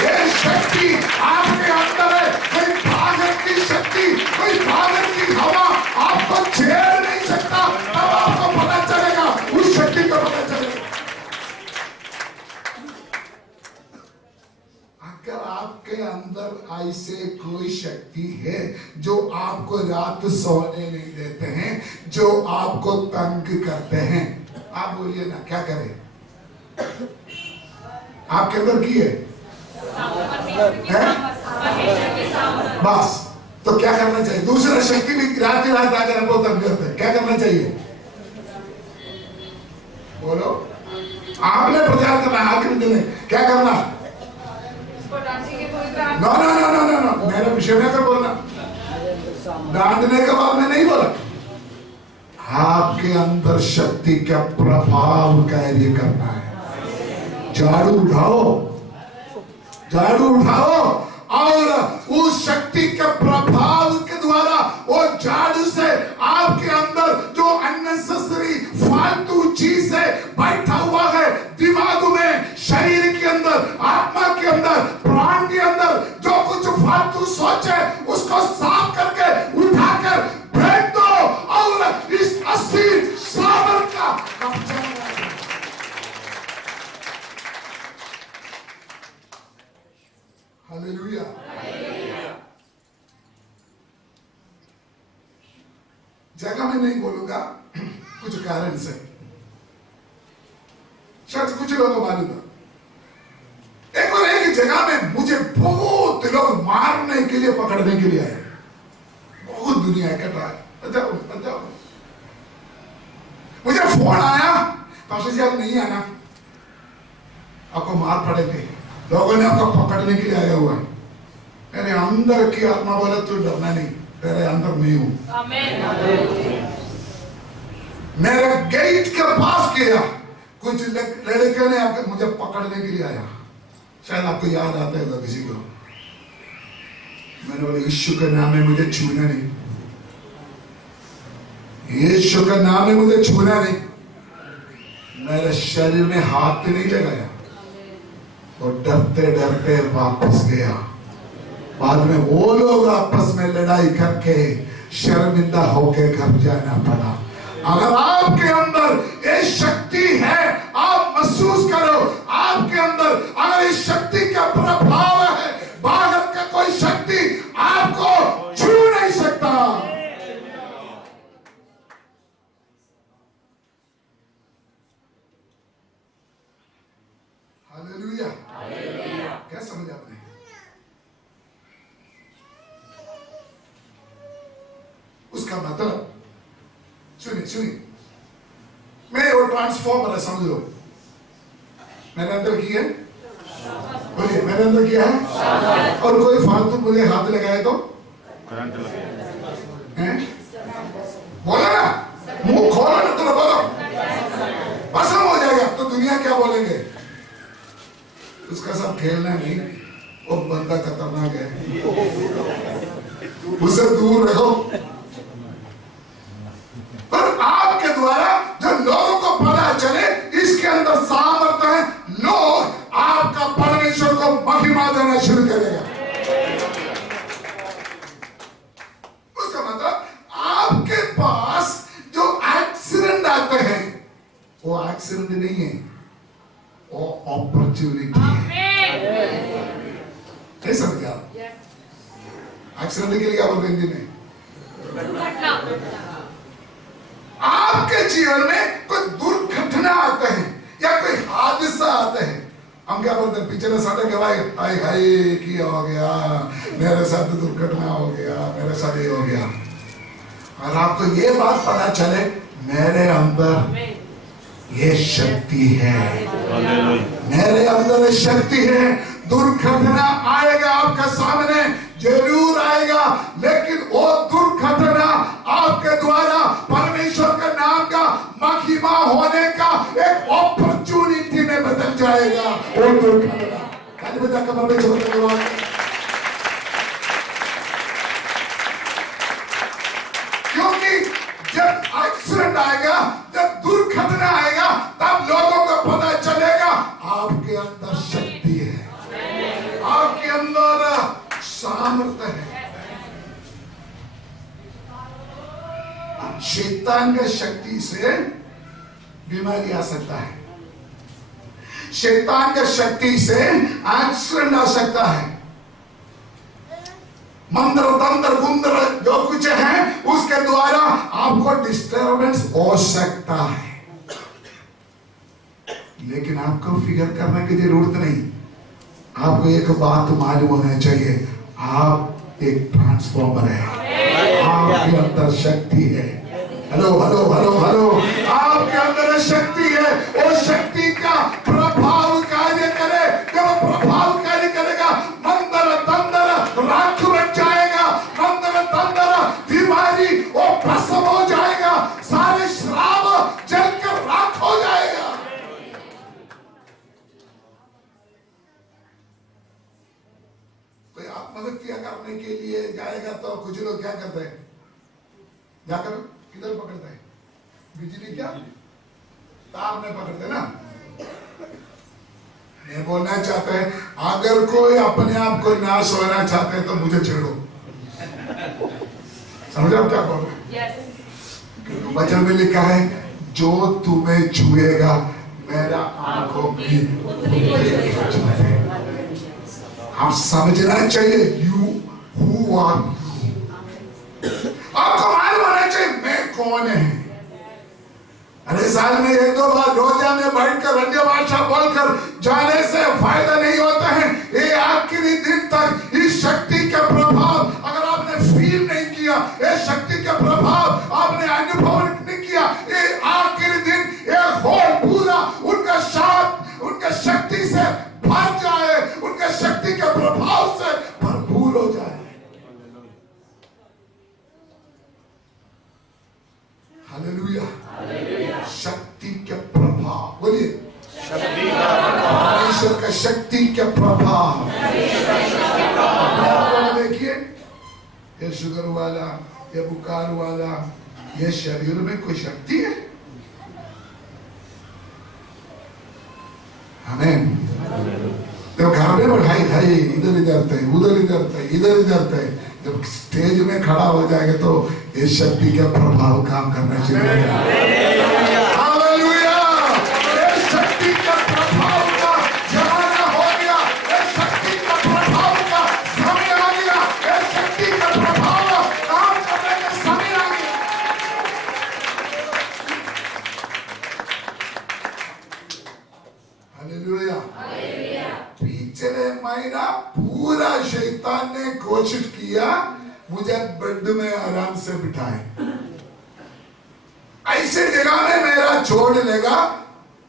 ये शक्ति आपके अंदर है, कोई भागन की शक्ति, कोई भागन की हवा आपको छेड़ नहीं सकता। तब आपको पता चलेगा, उस शक्ति को पता चलेगा। अगर आपके अंदर ऐसे कोई शक्ति है जो आपको रात सोने नहीं देते हैं, जो आपको तंग करते हैं, आप बोलिए ना क्या करें? आपके अंदर की है? बस तो क्या करना चाहिए? दूसरा शक्ति भी रात ही रात आकर हमको तंग करते हैं, क्या करना चाहिए? बोलो, आपने प्रचार करना, आखिरी दिन में क्या करना? No no no no no no, मेरा विषय में कर बोलना। डांटने के बाद मैं नहीं बोला, आपके अंदर शक्ति का प्रभाव कार्य करना है। झाड़ू उठाओ, झाड़ू उठाओ और उस शक्ति के प्रभाव के द्वारा वो झाड़ू से आपके अंदर जो अननेसेसरी फालतू चीज है बैठा हुआ है, दिमाग में, शरीर के अंदर, आत्मा के अंदर, प्राण के अंदर जो कुछ फालतू सोच है उसको साफ करके उठाकर फेंक दो और इस अस्थिर सामर्थ का कब्जा करो। हालेलुया। जगह में नहीं बोलूंगा कुछ कारण से, शायद कुछ लोगों को मालूम है। एक बार एक जगह में मुझे बहुत लोग मारने के लिए, पकड़ने के लिए आए, बहुत दुनिया इकट्ठा है। मुझे फोन आया, पास्टर जी आप नहीं आना, आपको मार पड़ेंगे, लोगों ने आपको पकड़ने के लिए आया हुआ है। मेरे अंदर की आत्मा बोले तू डरना नहीं, तेरे अंदर नहीं हूं। मेरे गेट के पास गया, कुछ लड़के ने आकर मुझे पकड़ने के लिए आया, शायद आपको याद आता है किसी को। मैंने बोला यीशु के नाम में मुझे छूना नहीं, यीशु के नाम में मुझे छूना नहीं। मेरे शरीर में हाथ नहीं लगाया और डरते डरते वापस गया। बाद में वो लोग आपस में लड़ाई करके शर्मिंदा होकर घर जाना पड़ा। अगर आपके अंदर ये शक्ति है, आप महसूस करो, आपके अंदर अगर इस शक्ति का प्रभाव है, बाहर का कोई शक्ति आपको छू नहीं सकता। हालेलुया। क्या समझ आपने? उसका मतलब सुनिए सुनिए, मैं वो ट्रांसफॉर्मर है, समझ लो। मैंने अंदर किया, बोलिए मैंने अंदर किया है, और कोई फालतू मुझे हाथ लगाए तो बोला ना, मुंह खोलो ना, तो बोलो, भस्म हो जाएगा तो दुनिया क्या बोलेंगे। उसका सब खेलना नहीं, वो बंदा खतरनाक है, उससे दूर रहो। पर आपके द्वारा जो लोगों को पता चले इसके अंदर सामर्थ्य है, लोग आपका परमेश्वर को महिमा देना शुरू करेगा। उसका मतलब आपके पास जो एक्सीडेंट आते हैं वो एक्सीडेंट नहीं है, वो अपॉर्चुनिटी है। नहीं समझे आप? एक्सीडेंट के लिए क्या बोलते हैं हिंदी में? आपके जीवन में कोई दुर्घटना आते हैं या कोई हादसा आता है, हम क्या बोलते हैं? पीछे से सड़क गवाए, हाय हाय क्या हो गया, मेरे साथ दुर्घटना हो गया, मेरे साथ ये हो गया। और आपको ये बात पता चले मेरे अंदर ये शक्ति है, मेरे अंदर शक्ति है। दुर्घटना आएगा आपके सामने, जरूर आएगा, लेकिन वो दुर्घटना आपके द्वारा परमेश्वर के नाम का महिमा होने का एक अपॉर्चुनिटी में बदल जाएगा। वो दुर्घटना क्योंकि जब एक्सीडेंट आएगा, जब दुर्घटना आएगा, तब लोगों को पता चलेगा आपके अंदर शक्ति है, आपके अंदर सामर्थ्य है। शैतान की शक्ति से बीमारी आ सकता है, शैतान की शक्ति से एक्सीडेंट आ सकता है, मंत्र तंत्र गुंत्र जो कुछ है उसके द्वारा आपको डिस्टर्बेंस हो सकता है। लेकिन आपको फिक्र करने की जरूरत नहीं, आपको एक बात मालूम होना चाहिए, आप एक ट्रांसफॉर्मर है, आपके अंदर शक्ति है। हेलो हेलो हेलो हेलो, आपके अंदर शक्ति है, वो शक्ति का प्रभाव कार्य करे। जब प्रभाव कार्य करेगा, मंदिर तंत्र राख बन जाएगा, मंदिर तंत्र मदद करने के लिए जाएगा तो कुछ लोग क्या करते हैं, जाकर किधर पकड़ते हैं, बिजली क्या तार में पकड़ते ना। मैं बोलना चाहता है अगर कोई अपने आप को नाश होना चाहते हैं तो मुझे छेड़ो। समझ आप क्या बोल रहे हैं? वचन में लिखा है जो तुम्हें छुएगा मेरा आंखों की। आप समझना चाहिए यू हु आर यू। आपको मालूम होना चाहिए मैं कौन है। अरे साल में एक दो बार रोजा में बैठकर अन्य भाषा बोलकर जाने से फायदा नहीं होता है। ये आखिरी दिन तक इस शक्ति का प्रभाव अगर आपने फील नहीं किया, ये शक्ति का प्रभाव आपने अनुभव नहीं किया, ये आखिरी दिन ये होल पूरा उनका शक्ति से भर जाए, उनका शक्ति के प्रभाव से भरपूर हो जाए। हालेलुया। शक्ति के प्रभाव, बोलिए ईश्वर का शक्ति के प्रभाव। देखिए ये शुगर वाला, ये बुखार वाला, ये शरीर में कोई शक्ति है। आमीन। तो घर में बढ़ाई खाई इधर इधर थे, उधर इधर थे, इधर इधर थे। जब स्टेज में खड़ा हो जाएगा तो ये शक्ति का प्रभाव काम करना चाहिए। हालेलुया। ये शक्ति का प्रभाव का जमाना हो गया, ये शक्ति का प्रभाव का समय आ गया, ये शक्ति का प्रभाव काम करने का समय आ गया। हालेलुया। पिछले महीना पूरा शैतान ने कोशिश किया मुझे बेड में आराम से बिठाए, ऐसे जगह में मेरा छोड़ लेगा,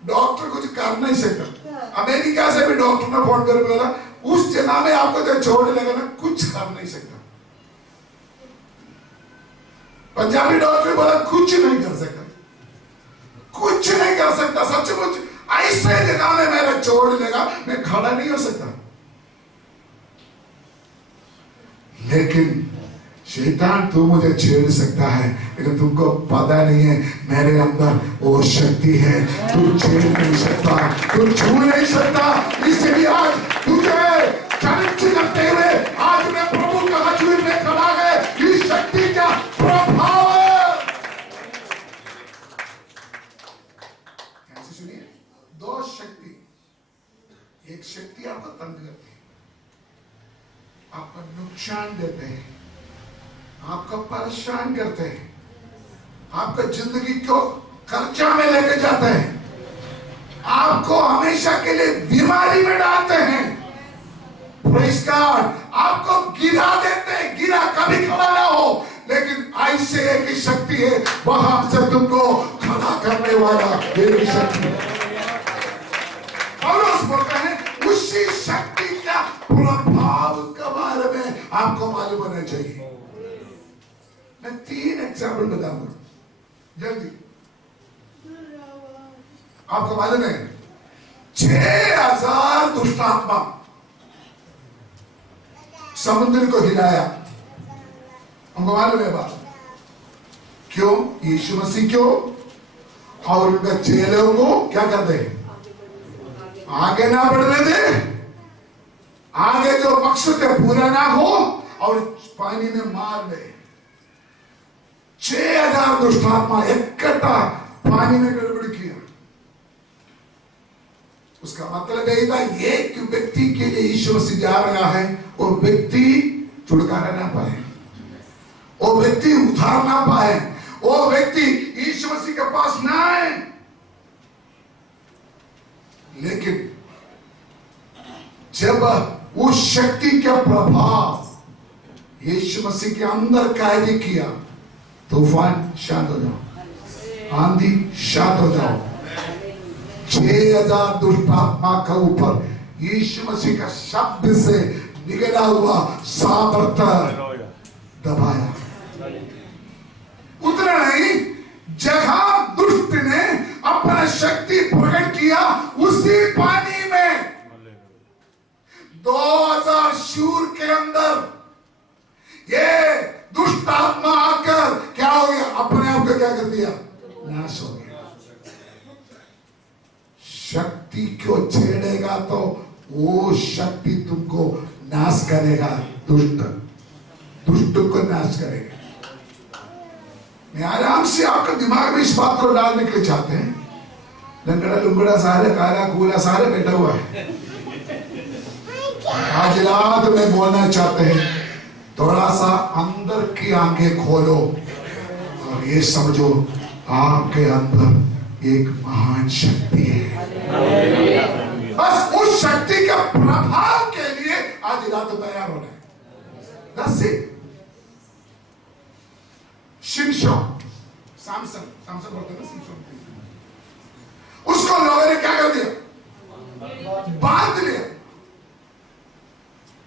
डॉक्टर कुछ कर नहीं सकता। अमेरिका से भी डॉक्टर ने फोन कर बोला उस जगह में आपको जो छोड़ लेगा ना कुछ कर नहीं सकता। पंजाबी डॉक्टर बोला कुछ नहीं कर सकता, कुछ नहीं कर सकता। सचमुच ऐसे जगह में मेरा छोड़ लेगा, मैं खड़ा नहीं हो सकता। लेकिन शैतान तू मुझे छेड़ सकता है, लेकिन तुमको पता नहीं है मेरे अंदर वो शक्ति है, तू छेड़ नहीं सकता, तू छू नहीं सकता। इसलिए आज तुझे चैलेंज करते हुए आज मैं प्रभु का हजूर में खड़ा है। इस शक्ति का प्रभाव कैसे सुनिए, दो शक्ति, एक शक्ति आपको तंग करती है, आपको नुकसान देते हैं, आपको परेशान करते हैं, आपको जिंदगी को कर्जा में लेके जाते हैं, आपको हमेशा के लिए बीमारी में डालते हैं। प्रेज़ गॉड, आपको गिरा देते हैं, गिरा कभी खड़ा ना हो, लेकिन ऐसे एक ही शक्ति है वहां से तुमको खड़ा करने वाला एक शक्ति है। पौलुस बोलते हैं उसी शक्ति का प्रभाव के बारे में आपको मालूम होना चाहिए। मैं 3 एग्जाम्पल बताऊंगा जल्दी। आपको मालूम है 6000 दुष्टात्मा समुद्र को हिलाया, हमको मालूम है बात क्यों? यीशु मसीह क्यों? और उनका चेलों को क्या करते हैं? आगे ना बढ़ने दे, आगे जो मकसद है पूरा ना हो और पानी में मार दे। 6000 दुष्टात्मा इकट्ठा पानी में गड़बड़ किया। उसका मतलब यही था एक व्यक्ति के लिए यीशु मसीह जा रहा है, वो व्यक्ति छुटकारा ना पाए, वो व्यक्ति उधार ना पाए, वो व्यक्ति यीशु मसीह के पास ना आए। लेकिन जब उस शक्ति का प्रभाव यीशु मसीह के अंदर कायदे किया, तूफान शांत हो जाओ, आंधी शांत हो जाओ। 6000 दुष्टात्मा का ऊपर यीशु मसीह का शब्द से निकला हुआ सामर्थ्य दबाया। उतना नहीं, जहां दुष्ट ने अपना शक्ति प्रकट किया उसी पानी में 2000 शूर के अंदर ये दुष्ट आत्मा आकर क्या हो गया, अपने आप को क्या कर दिया, नाश हो गया। शक्ति को छेड़ेगा तो वो शक्ति तुमको नाश करेगा, दुष्ट को नाश करेगा। मैं आराम से आपके दिमाग में इस बात को डालने के लिए चाहते हैं। लंगड़ा लुंगड़ा सारे काला कूला सारे बैठा हुआ है। आज रात में बोलना चाहते हैं, थोड़ा सा अंदर की आंखें खोलो और ये समझो आपके अंदर एक महान शक्ति है। बस उस शक्ति के प्रभाव के लिए आज रात तैयार होना है। That's it. शिमशोन, सैमसन बोलते हैं शिमशोन, उसको लोगों ने क्या कर दिया, बांध लिया,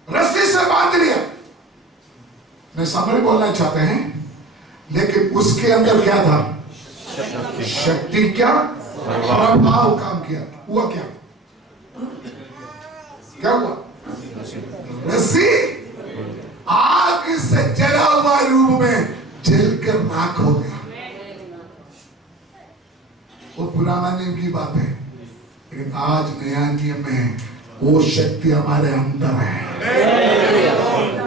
रस्सी से बांध लिया। मैं समझ बोलना चाहते हैं, लेकिन उसके अंदर क्या था, शक्ति, क्या प्रभाव काम किया। हुआ क्या, क्या हुआ, रस्सी आग से जला हुआ रूप में जलकर राख हो गया। वो पुराना नियम की बात है, लेकिन आज नया नियम में है, वो शक्ति हमारे अंदर है।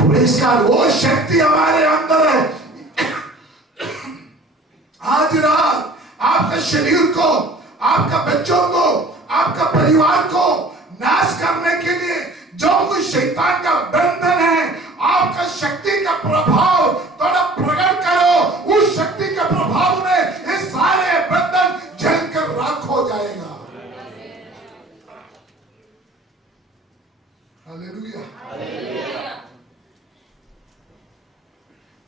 वो शक्ति हमारे अंदर है। आज रात आपके शरीर को, आपका बच्चों को, आपका परिवार को नाश करने के लिए जो कुछ शैतान का बंधन है, आपका शक्ति का प्रभाव थोड़ा प्रकट करो। उस शक्ति के प्रभाव में ये सारे बंधन जलकर राख हो जाएगा। हालेलुया।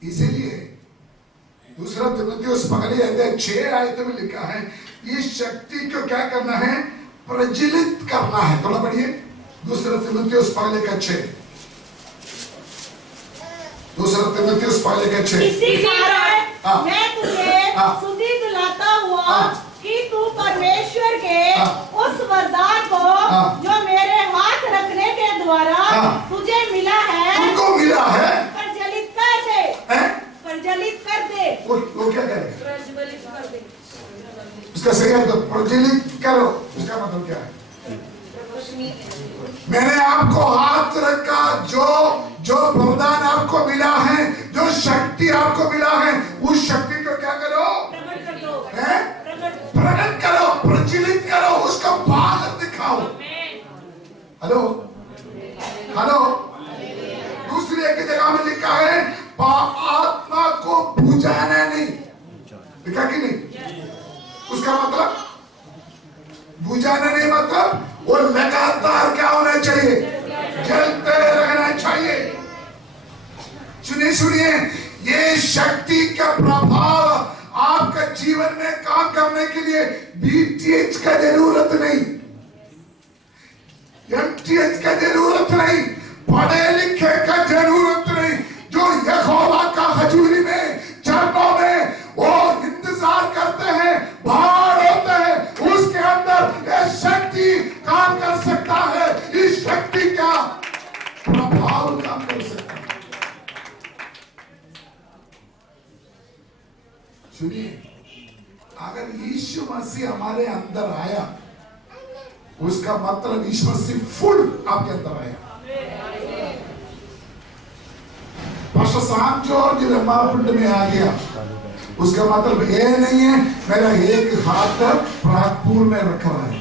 इसीलिए दूसरा तीमुथियुस पहले अध्याय 6 आयत में लिखा है, इस शक्ति को क्या करना है, प्रज्वलित करना है। थोड़ा पढ़िए, दूसरा तीमुथियुस पहले का 6, दूसरा तीमुथियुस पहले का 6। इसी कारण मैं तुझे स्तुति दिलाता हुआ कि तू परमेश्वर के उस वरदान को जो मेरे हाथ रखने के द्वारा तुझे मिला है, तुमको मिला है, प्रज्वलित कर दे, प्रज्वलित कर दे। वो क्या करेगा, प्रज्वलित कर दे। उसका सही अर्थ प्रज्वलित करो, उसका मतलब क्या है, मैंने आपको हाथ रखा, जो वरदान आपको मिला है, जो शक्ति आपको मिला है, उस शक्ति को क्या करो, प्रकट करो, प्रज्वलित करो, उसका बाहर दिखाओ। Hello hello. दूसरी एक जगह में लिखा है, आत्मा को बुझाना नहीं, लिखा कि नहीं, उसका मतलब बुझाना नहीं, मतलब वो लगातार क्या होना चाहिए, जलते रहना चाहिए। सुनिए, ये शक्ति का प्रभाव आपका जीवन में काम करने के लिए बीटीएच का जरूरत नहीं, एमटीएच का जरूरत नहीं, पढ़े लिखे का जरूरत नहीं। जो यहोवा का हजूरी में, चरणों में वो इंतजार करते हैं, बाहर होते हैं, उसके अंदर ये शक्ति काम कर सकता है। इस शक्ति का प्रभाव काम कर सकता है। सुनिए, अगर यीशु मसीह हमारे अंदर आया, उसका मतलब यीशु मसीह फुल आपके अंदर आया। पास्टर शाम जॉर्ज रमापिंड में आ गया, उसका मतलब ये नहीं है मेरा एक हाथ प्रागपुर में रखा है।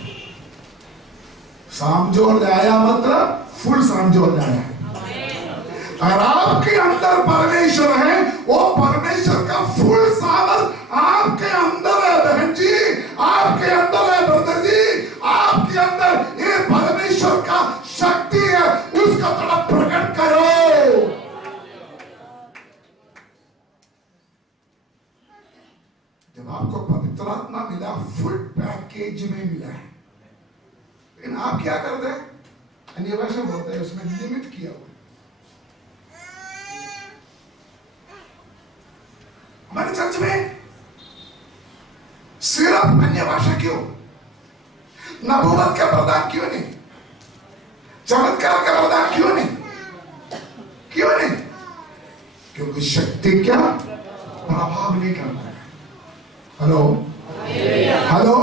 शाम जॉर्ज आया मतलब फुल शाम जॉर्ज आया। अगर आपके अंदर परमेश्वर है, वो परमेश्वर का फुल सामर्थ आपके अंदर है। बहन जी, आपके अंदर है। ब्रदर जी, आपके अंदर ये परमेश्वर का शक्ति है, उसका थोड़ा प्रकट करो। जब आपको पवित्र आत्मा मिला, फुल पैकेज में मिला है, लेकिन आप क्या करते हैं, अन्य भाषा बोलते हैं, उसमें लिमिट किया हुआ। हमारे चर्च में सिर्फ अन्य भाषा क्यों, नबूवत का वरदान क्यों नहीं, चमत्कार का वरदान क्यों नहीं? ये शक्ति क्या प्रभाव नहीं करता है। हेलो हेलो,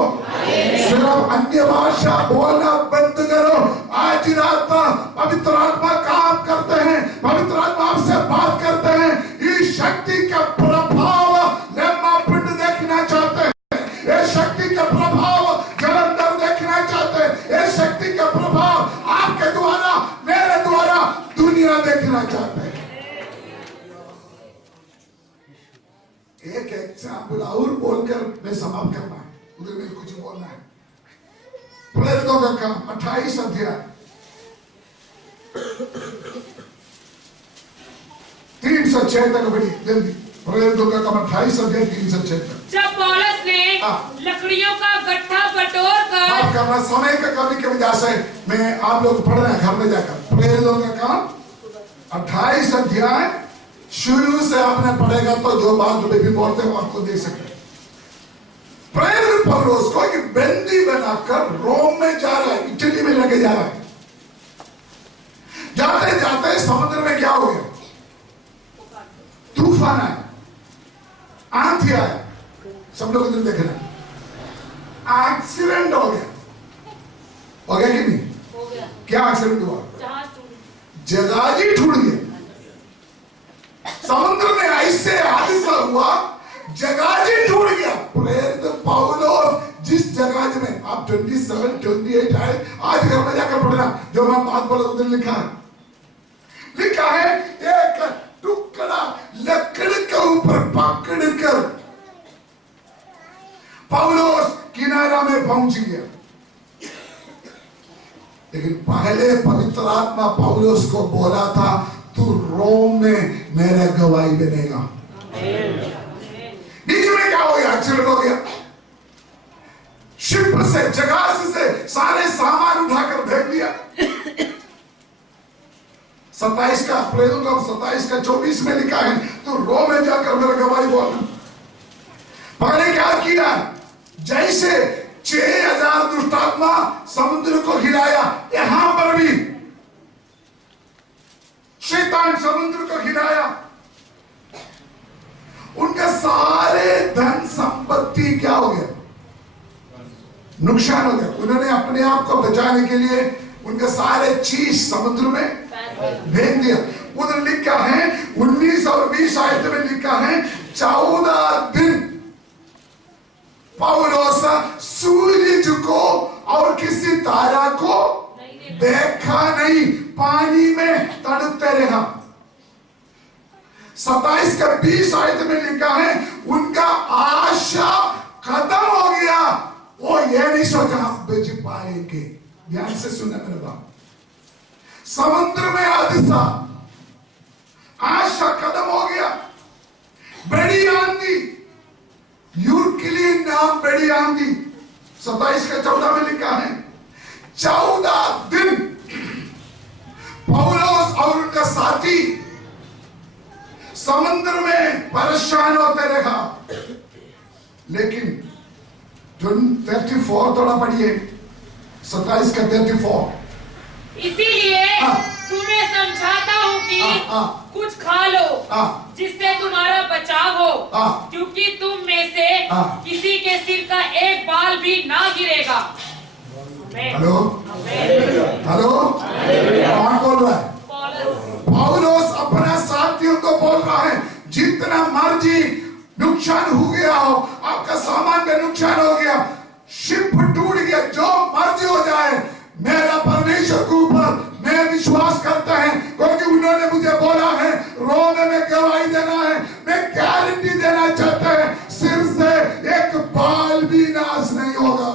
सिर्फ अन्य भाषा बोलना बंद करो। आज रात पवित्र आत्मा काम करते हैं, पवित्र आत्मा आपसे बात करते हैं। इस शक्ति का प्रभाव लेमा पिंड देखना चाहते हैं, इस शक्ति का प्रभाव जलंधर देखना चाहते हैं, इस शक्ति का प्रभाव आपके द्वारा मेरे द्वारा दुनिया देखना चाहते हैं। एक एग्जाम्पल और बोलकर मैं समाप्त करना है, उधर में कुछ बोलना है। प्रेरितों का काम 28 अध्याय 3 से 6 तक बड़ी जल्दी। प्रेरितों का काम 28 अध्याय 3 से 6 तक। जब पौलुस ने लकड़ियों का गट्ठा बटोर कर, आप करना समय का कमी की वजह से मैं आप लोग पढ़ रहे हैं घर में जाकर। प्रेरितों का काम 28 अध्याय शुरू से आपने पढ़ेगा तो जो बात जो भी बोलते हैं वो आपको दे सकते हैं। प्रेरित पौलुस को एक बंदी बनाकर रोम में जा रहा है, इटली में लेके जा रहा है। जाते जाते समुद्र में क्या हो गया? तूफान आया, आंधी आया, सब लोग इधर देख रहे हैं। एक्सीडेंट हो गया कि नहीं? हो गया। क्या एक्सीडेंट हुआ? जहाज ही टूट गया। समुद्र में ऐसे हादसा हुआ, जहाज ही टूट गया। प्रेरित पौलुस जिस जहाज में आप 27, 28 आए, आज घर में जाकर पढ़ना, जो मैं बात बोला उधर लिखा है एक टुकड़ा लकड़ी के ऊपर पकड़कर पौलुस किनारा में पहुंच गया। लेकिन पहले पवित्र आत्मा पौलुस को बोला था, तू रोम में मेरा गवाही बनेगा। बीच में क्या हो गया? एक्सीडेंट हो गया। शिप से, जहाज से सारे सामान उठाकर फेंक दिया। 27 का 24 में लिखा है, तो रोम में जाकर मेरा गवाही बोलना। पहले क्या किया? जैसे 6000 दुष्टात्मा समुद्र को हिलाया, यहां पर भी शैतान समुद्र को हिलाया। उनका सारे धन संपत्ति क्या हो गया? नुकसान हो गया। उन्होंने अपने आप को बचाने के लिए उनके सारे चीज समुद्र में फेंक दिया। उधर लिखा है 19 और 20 आयत में लिखा है 14 दिन पौलुस सूरज को और किसी तारा को देखा नहीं, पानी में तड़पते रहा। 27 का 20 आयत में लिखा है उनका आशा खत्म हो गया। वो ये नहीं सोचा हम बच पाएंगे। ध्यान से सुनना मेरे बात। समुद्र में हादसा, आशा खत्म हो गया। बड़ी आंधी, यूरकिली नाम बड़ी आंधी। 27 का 14 में लिखा है 14 दिन पौलुस और उनका साथी समुद्र में परेशान होते रहा। लेकिन 34 थोड़ा पढ़िए, 27 का 34। इसीलिए तुम्हें समझाता हूँ कि कुछ खा लो जिससे तुम्हारा बचाव हो, क्योंकि तुम में से किसी के सिर का एक बाल भी ना गिरेगा। हेलो हेलो, कौन बोल रहा है? पौलुस अपना साथियों को बोल रहा है, जितना मर्जी नुकसान हो गया हो, आपका सामान का नुकसान हो गया, शिप टूट गया, जो मर्जी हो जाए, मेरा परमेश्वर के ऊपर मैं विश्वास करता है, क्योंकि उन्होंने मुझे बोला है रोम में गवाही देना है। मैं गारंटी देना चाहता है, सिर से एक बाल भी नाश नहीं होगा।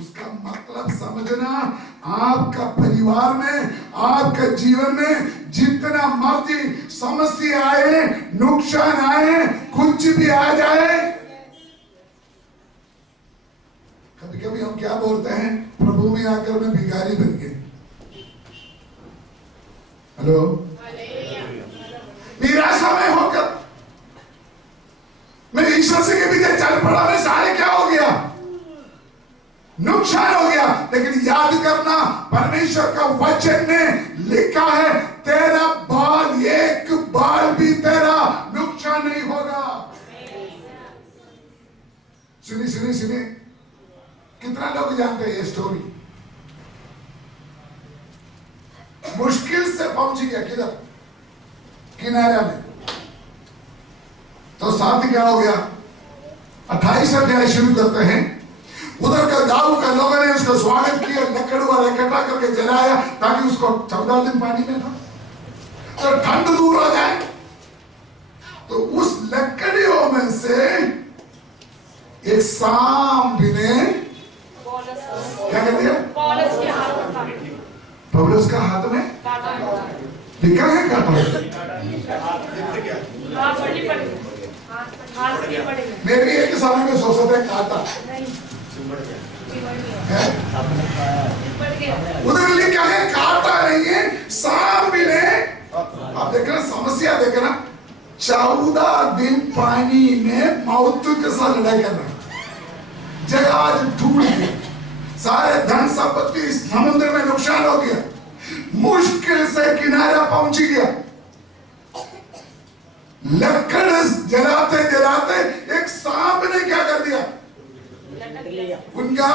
उसका मतलब समझना, आपका परिवार में, आपका जीवन में जितना मर्जी समस्या आए, नुकसान आए, कुछ भी आ जाए, कभी कभी हम क्या बोलते हैं, प्रभु में आकर मैं भिखारी बन गए। हेलो, निराशा में होकर मैं ईश्वर से के पीछे चल पड़ा, मैं सारे क्या हो गया? नुकसान हो गया। लेकिन याद करना, परमेश्वर का वचन में लिखा है तेरा बाल एक सुनी कितना लोग जानते हैं ये स्टोरी? मुश्किल से पहुंच गया किधर? किनारे में। तो साथ क्या हो गया? 28 अध्याय शुरू करते हैं। उधर का गांव का लोगों ने उसका स्वागत किया, लकड़ वाला इकट्ठा करके जलाया ताकि उसको 14 दिन पानी में था तो ठंड दूर हो जाए। तो उस लकड़ियों में से एक सांप ने क्या कर दिया? पौलुस का हाथ में लिखा है काटा। मैं भी एक समय में सोच सकता है काटा उधर लिखा है, काटा नहीं है, सांप ने। आप देख रहे समस्या देख रहे 14 दिन पानी में मौत के साथ लड़ाई कर रहा है। जहाज टूट गया, सारे धन संपत्ति समुद्र में नुकसान हो गया, मुश्किल से किनारा पहुंच गया। लकड़ जलाते जलाते एक सांप ने क्या कर दिया? उनका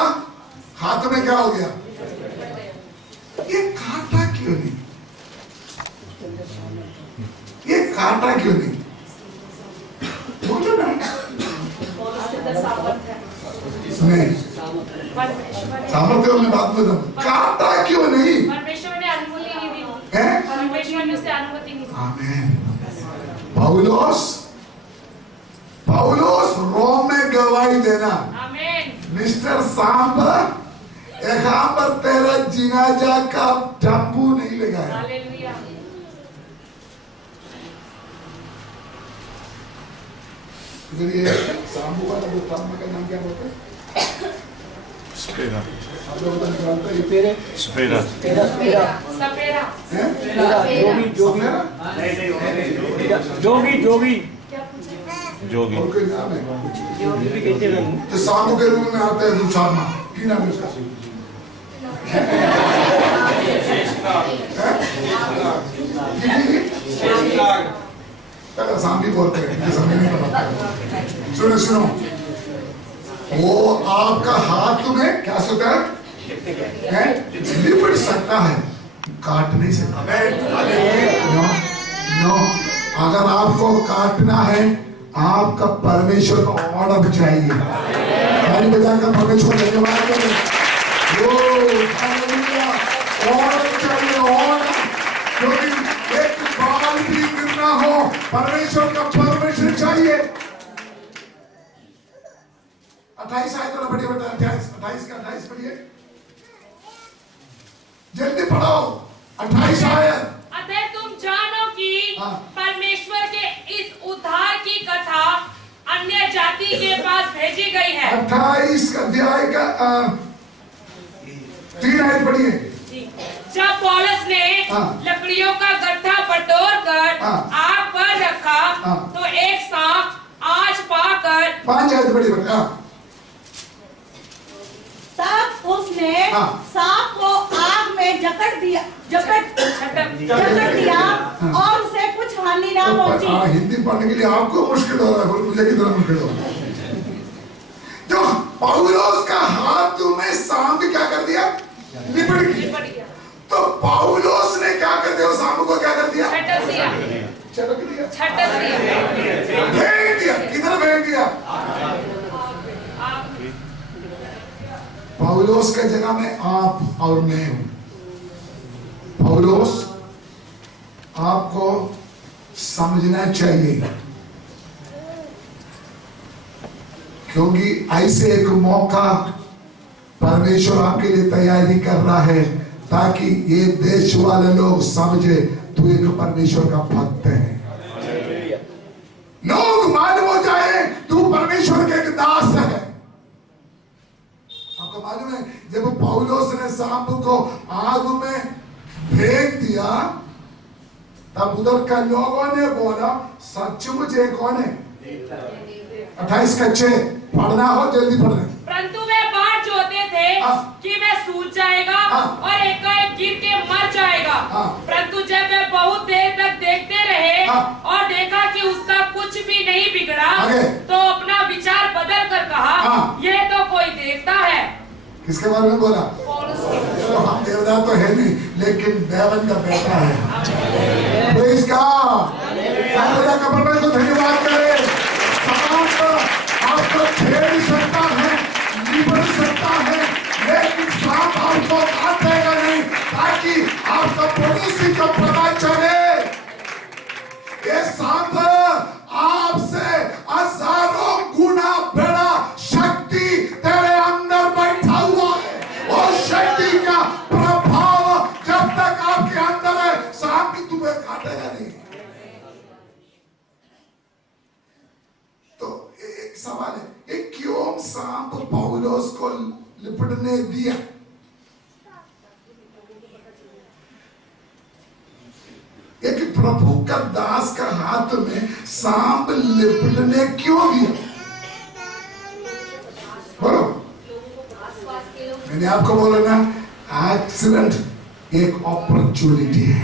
हाथ में क्या हो गया? ये काटा क्यों नहीं? ये काटा क्यों नहीं? बोलो ना। नहीं, सामर्थ्य में बात में काटा क्यों नहीं? परमेश्वर ने अनुमति नहीं दी। परमेश्वर ने उसे अनुमति नहीं दी। आमीन। पौलुस रोम में गवाही देना। आमीन। मिस्टर सांप, यहाँ पर तेरा जिनाजा का टम्पू नहीं लगाया। हालेलुया। ये सांबू वाला जो टम्पू का नाम क्या बोलते हैं? स्पेरा। आप लोग तो निकालते हैं स्पेरा। सपेरा। जोगी। और कोई नाम है? जोगी भी कहते हैं। जो सांबू के रूप में आते हैं दुचारमा, की नाम है उसका? पहले सांबी बोलते हैं, समझ नहीं पता। सुनो, वो आपका हाथ में क्या सकता है? लिपट सकता है, काट नहीं सकता। नो, अगर आपको काटना है, आपका परमेश्वर का ऑर्डर चाहिए। ताली बजाकर परमेश्वर धन्यवाद करें। ऑर्डर चाहिए, ऑर्डर। क्योंकि एक बाल भी गिरना हो, परमेश्वर का परमिशन चाहिए। 28 आयत वाला पढ़िए बेटा, 28 पढ़िए, जल्दी पढ़ो। 28 आयत। अतः तुम जानो कि परमेश्वर के इस उद्धार की कथा अन्य जाति के पास भेजी गई है। 28 अध्याय का 3 आयत पढ़िए। जब पौलुस ने लकड़ियों का गट्ठा बटोर कर आग पर रखा तो एक सांप आज पाकर 5 आयत पढ़िए बेटा। तब उसने सांप को आग में जकड़ दिया और उसे कुछ हानि ना पहुंची। हिंदी पढ़ने के लिए आपको मुश्किल हो रहा है, मुझे कितना मुश्किल हो रहा है। जो पौलुस का हाथ में सांप क्या कर दिया? लिपट गया। तो पौलुस ने क्या कर दिया? सांप को क्या कर दिया? छटक दिया। फेंक दिया। किधर फेंक दिया? पौलुस के जगह में आप और मैं हूं। पौलुस, आपको समझना चाहिए, क्योंकि ऐसे एक मौका परमेश्वर आपके लिए तैयारी कर रहा है ताकि ये देश वाले लोग समझे तू एक परमेश्वर का भक्त है। लोग मालूम हो जाए तू परमेश्वर के एक दास है। आपको मालूम है, जब पौलुस ने सांप को आग में फेंक दिया तब उधर का लोगों ने बोला सचमुच ये कौन है? 28 का 6 पढ़ना हो जल्दी पढ़ना। परंतु वे बाट जोते थे कि वह सूझ जाएगा और एकाएक गिर के मर जाएगा। परंतु जब वे बहुत देर तक देखते रहे और देखा कि उसका कुछ भी नहीं बिगड़ा तो अपना विचार बदल कर कहा, ये तो कोई देवता है। किसके बारे में बोला? पौलुस के। चलो हम देवता तो है नहीं, लेकिन देवन का बेटा है। तो इसका कपड़े को धन्यवाद करे। आपको छेड़ सकता है, निबड़ सकता है, लेकिन सांप आपको काटेगा नहीं, ताकि आपका पड़ोसी को पता चले ये सांप आपसे हजारों गुना बड़ा शक्ति तेरे अंदर बैठा हुआ है। और शक्ति का प्रभाव जब तक आपके अंदर है, सांप भी तुम्हें काटेगा नहीं। तो एक सवाल है, ये क्यों सांप पौलुस को लिपटने दिया? एक प्रभु का दास का हाथ में सांप लिपटने क्यों दिया? बोलो। मैंने आपको बोला ना, एक्सीडेंट एक अपॉर्चुनिटी है।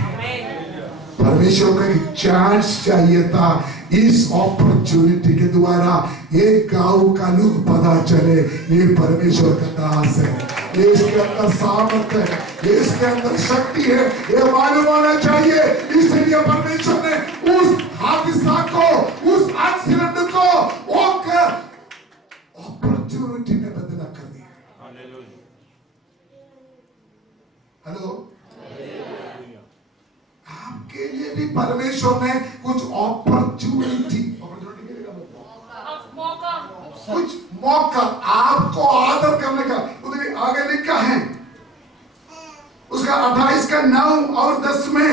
परमेश्वर को एक चांस चाहिए था। इस अपॉर्चुनिटी के द्वारा एक गांव का लोग पता चले ये परमेश्वर का दास है, ये इसके अंदर सामर्थ है, ये इसके अंदर शक्ति है, ये मालूम होना चाहिए। इसलिए परमेश्वर ने उस हादसा को, उस एक्सीडेंट को अपॉर्चुनिटी में बदला कर दिया। हेलो, आपके लिए भी परमेश्वर ने कुछ अपॉर्चुनिटी कुछ मौका आपको आदर करने का उधर आगे लिखा है, उसका 28 का 9 और 10 में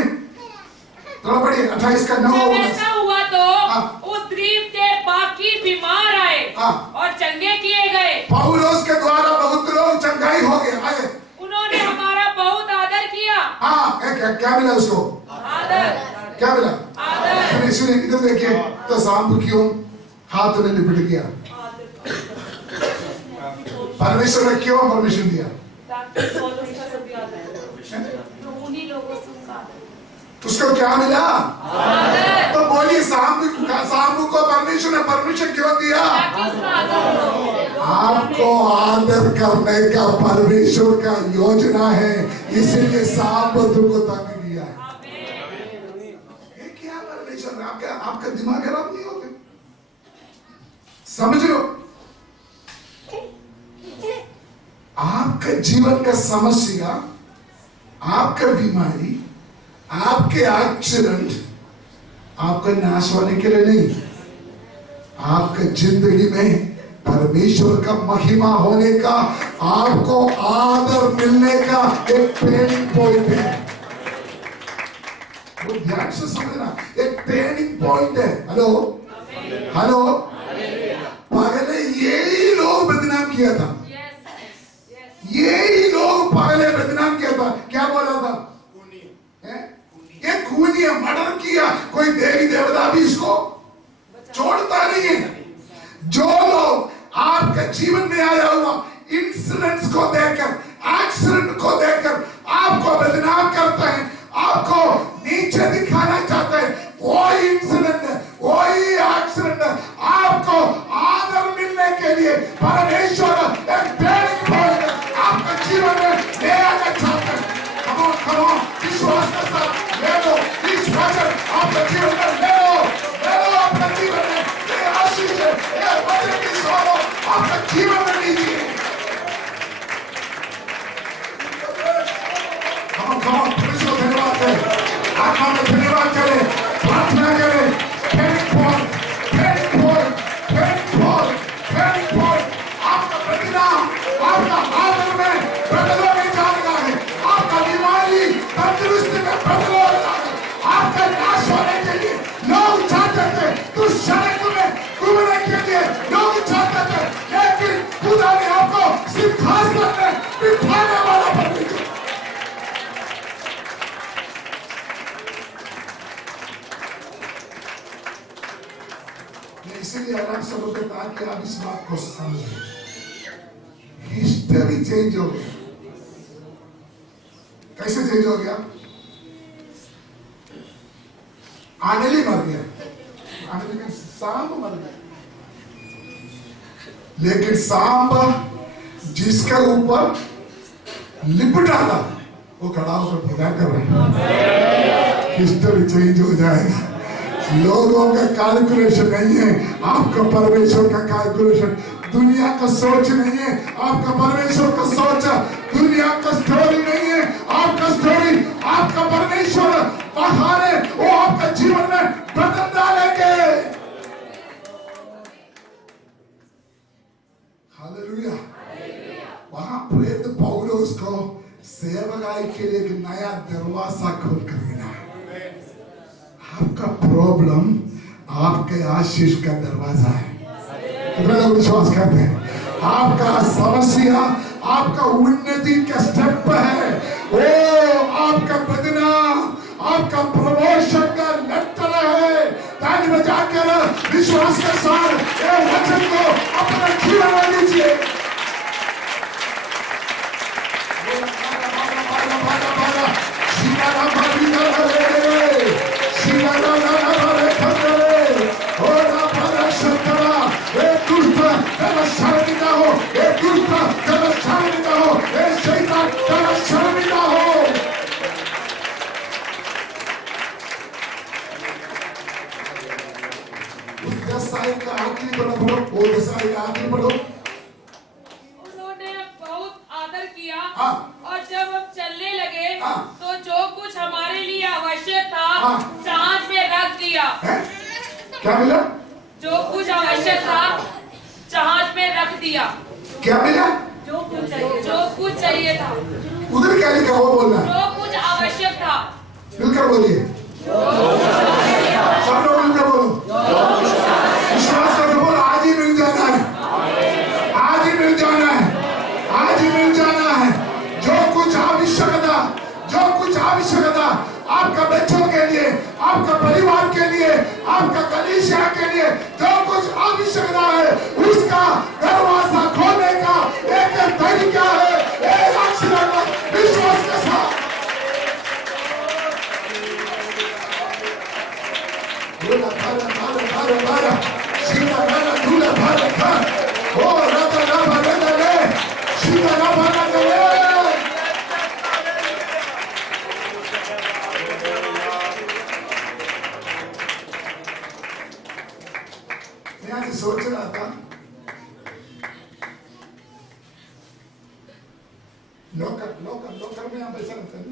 थोड़ा पढ़िए। 28 का 9 और 10। ऐसा हुआ तो उस द्वीप के बाकी बीमार आए और चंगे किए गए। पौलुस के द्वारा बहुत लोग चंगाई हो गए। आए, उन्होंने हमारा बहुत आदर किया। क्या मिला उसको? आदर। क्या मिला? आदर। सुनिए इधर देखिए, तो सांप क्यों हाथ में लिपट गया? परमेश्वर ने क्यों परमिशन दिया? उसको क्या मिला? आदर। तो बोलिए, सांप को परमेश्वर ने परमिशन क्यों दिया? आपको आदर करने का परमेश्वर का योजना है, इसीलिए सांप तुमको तंग किया है। ये क्या परमेश्वर? आपका दिमाग खराब नहीं होते? समझ लो, आपका जीवन का समस्या, आपका बीमारी, आपके एक्सीडेंट आपका नाश होने के लिए नहीं, आपका जिंदगी में परमेश्वर का महिमा होने का, आपको आदर मिलने का एक ट्रेनिंग पॉइंट है। वो ध्यान से समझना, एक ट्रेनिंग पॉइंट है। हेलो हेलो, पहले यही लोग बदनाम किया था, यही लोग पहले बदनाम किया था। क्या बोला था? ये खूनी है, मर्डर किया। कोई देवी देवता भी इसको छोड़ता नहीं है। जो लोग आपके जीवन में आया हुआ इंसिडेंट्स को देखकर, एक्सीडेंट को देखकर आपको बदनाम करते हैं, आपको नीचे दिखाना चाहते हैं, वही इंसिडेंट, वही एक्सीडेंट आपको आदर मिलने के लिए परमेश्वर एक ट्रेनिंग पॉइंट आपके जीवन में ले आना चाहते हैं। come on, विश्वास के साथ ले लो इस वचन, आपके जीवन में ले लो अपने जीवन में ये आशीष है, ये वचन की सोलो आपके जीवन में लीजिए। हम परमेश्वर धन्यवाद करें, आत्मा में धन्यवाद करें, प्रार्थना करें। आपका परिणाम आपका आदर में बदलने जा रहा है, आपका बीमारी तंदुरुस्ती में बदलने जा रहा है। आपका नाश होने के लिए लोग चाहते थे, कुछ सड़क में घूमने के लिए लोग चाहते थे, लेकिन खुदा ने आपको सिंहासन में बिठाने वाला परमेश्वर। इसीलिए आराम से बोलते ताकि आप इस बात को समझें। हिस्ट्री चेंज हो गया। कैसे चेंज हो गया? आनेली मर गया, आनेली में सांप मर गया, लेकिन सांप जिसके ऊपर लिपटा था वो खड़ा होकर पूजा कर रहा है। हिस्ट्री चेंज हो जाएगा। लोगों का कैलकुलेशन नहीं है, आपका परमेश्वर का कैलकुलेशन। दुनिया का सोच नहीं है, आपका परमेश्वर का सोच। दुनिया का स्टोरी नहीं है, आपका स्टोरी। आपका परमेश्वर महान है, वो आपका जीवन में बदल डालेंगे। हालेलुया। वहां प्रेरित पौलुस को सेवकाई के लिए एक नया दरवाजा खोल कर मिला। आपका प्रॉब्लम आपके आशीष का दरवाजा है। कितने लोग विश्वास करते हैं? आपका समस्या आपका उन्नति का स्टेप है। ओ आपका बदना आपका प्रमोशन का लेटर है। ताली बजाकर विश्वास के साथ ये वचन को अपना जीवन में लीजिए। उन्होंने बहुत आदर किया और जब हम चलने लगे तो जो कुछ हमारे लिए आवश्यक था जहाज में रख दिया। क्या मिला? जो कुछ आवश्यक था जहाज में रख दिया। क्या मिला? जो कुछ चाहिए था। उधर क्या लिखा वो बोलना। जो कुछ आवश्यक था। मिलकर बोलिए। सब लोग मिलकर बोलो। विश्वास करके बोलो। आज ही मिल जाना है, आज ही मिल जाना है, आज ही मिल जाना है। जो कुछ आवश्यकता, जो कुछ आवश्यकता आपका बच्चों के लिए, आपका परिवार के लिए, आपका कलीसिया के लिए, जो कुछ आवश्यकता है उसका दरवाजा खोलने का एक तरीका है। एक अक्षर विश्वास के साथ मैं सोच रहा था लोकर में आप ऐसा लगता है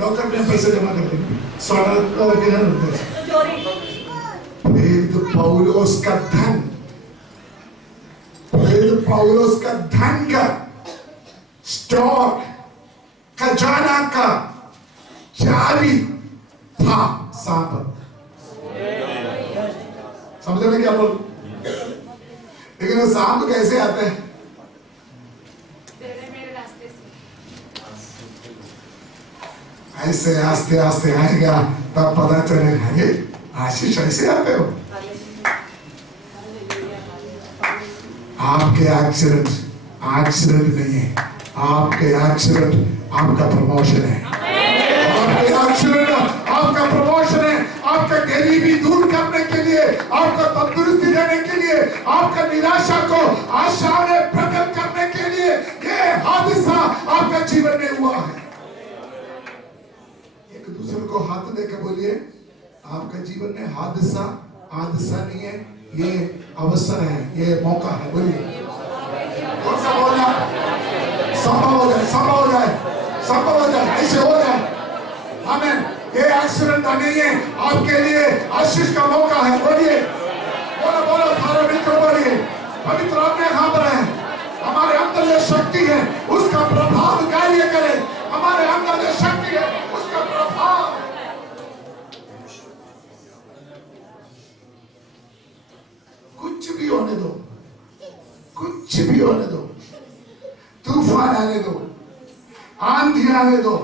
लोकर में पैसे जमा करते हैं। सोना लोकर के घर होते हैं। पौलुस का धन, पौलुस का धन का स्टॉक खजाना का चाबी था सांप। समझ में क्या बोल? लेकिन वो सांप कैसे आते हैं? ऐसे आस्ते आस्ते आएगा तब पता चलेगा ये आशीष ऐसे आते हो। आपके एक्सीडेंट नहीं है, आपके एक्सीडेंट आपका प्रमोशन है। आपके एक्सीडेंट आपका प्रमोशन है। आपका गरीबी दूर करने के लिए, आपको तंदुरुस्ती देने के लिए, आपका निराशा को आशा में बदल करने के लिए ये हादसा आपका जीवन में हुआ है। एक दूसरे को हाथ देकर बोलिए, आपका जीवन में हादसा नहीं है, ये अवसर है, ये मौका है। बोलिए कौन सा बोलना? संभव हो जाए, संभव हो जाए, संभव हो जाए, ऐसे हो जाए। आमीन। ये एक्सीडेंट नहीं है, आपके लिए आशीष का मौका है। बोलिए, बोलो बोलो, सारे मिलकर बोलिए। पवित्र आत्मा यहाँ पर है, हमारे अंदर जो शक्ति है उसका प्रभाव कार्य करे। हमारे अंदर जो शक्ति है उसका प्रभाव। कुछ भी होने दो, कुछ भी होने दो, तूफान आने दो, आंधी आने दो,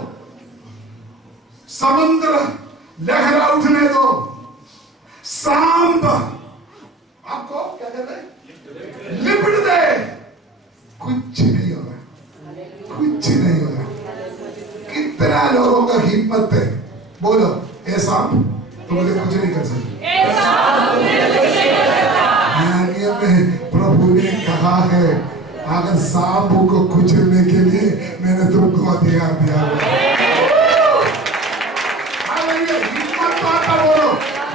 समुद्र लहरा उठने दो, सांप आपको क्या कर रहे? लिपट दे, कुछ नहीं होगा, कुछ नहीं होगा। कितना लोगों का हिम्मत है, बोलो ये सांप तो मुझे कुछ नहीं कर सकते। प्रभु ने कहा है अगर सांप को कुचलने के लिए मैंने तुमको अधिकार दिया।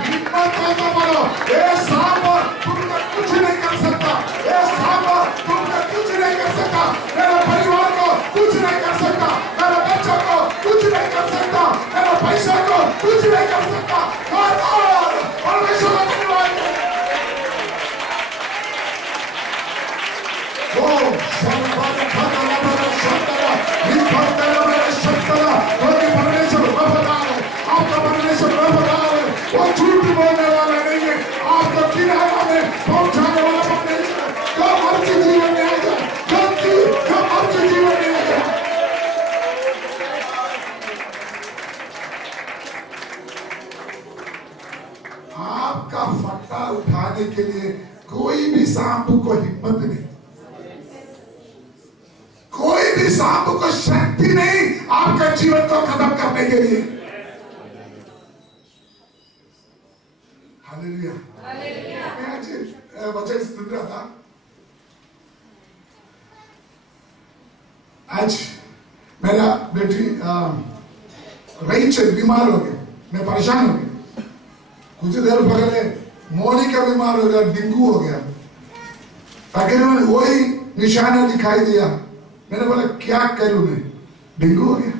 हिम्मत बोलो, ये सांप तुमको कुछ नहीं कर सकता, ये सांप तुमको कुछ नहीं कर सकता, मेरे परिवार को कुछ नहीं कर सकता, मेरे बच्चों को कुछ नहीं कर सकता, मेरे पैसा को कुछ नहीं कर सकता। वो झूठ बोलने वाला नहीं है, आपको किनारा में पहुंचाने वाला परमेश्वर जो आपके जीवन में आ जाए, जो आपके जीवन में आ जाए। आपका फट्टा उठाने के लिए कोई भी सांप को हिम्मत नहीं, कोई भी सांप को शक्ति नहीं आपका जीवन को खत्म करने के लिए। हालेलुया। मैं आज वचन सुन रहा था, आज मेरा बेटी रेचल बीमार हो गया, मैं परेशान हो गया। कुछ देर पहले मोनिका बीमार हो गया, डेंगू हो गया, तकरीबन वही निशाना दिखाई दिया। मैंने बोला क्या करूं मैं, डेंगू हो गया।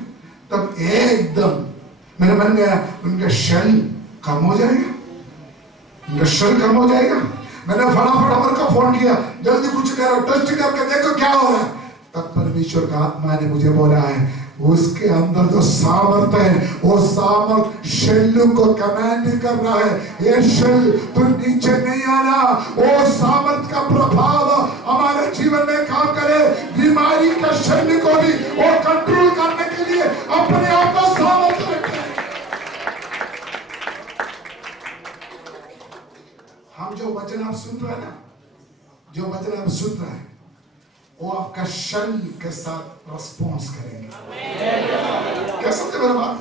तब एकदम मेरे मन में उनका शल कम हो जाएगा, उनका शल कम हो जाएगा। मैंने फटाफट अमर को फोन किया, जल्दी कुछ करो, टेस्ट करके देखो क्या हो रहा है। तब परमेश्वर का आत्मा ने मुझे बोला है उसके अंदर जो सामर्थ है वो सामर्थ शैल को कमांड कर रहा है। ये शैल तुम नीचे नहीं आना, वो सामर्थ का प्रभाव हमारे जीवन में काम करे। बीमारी का शैल को भी वो कंट्रोल करने के लिए अपने आप को सामर्थ रखे। हम जो वचन आप सुन रहे हैं ना, जो वचन आप सुन रहे हैं वो आपका शल के साथ रिस्पॉन्स करेंगे। क्या समझे मेरा बात?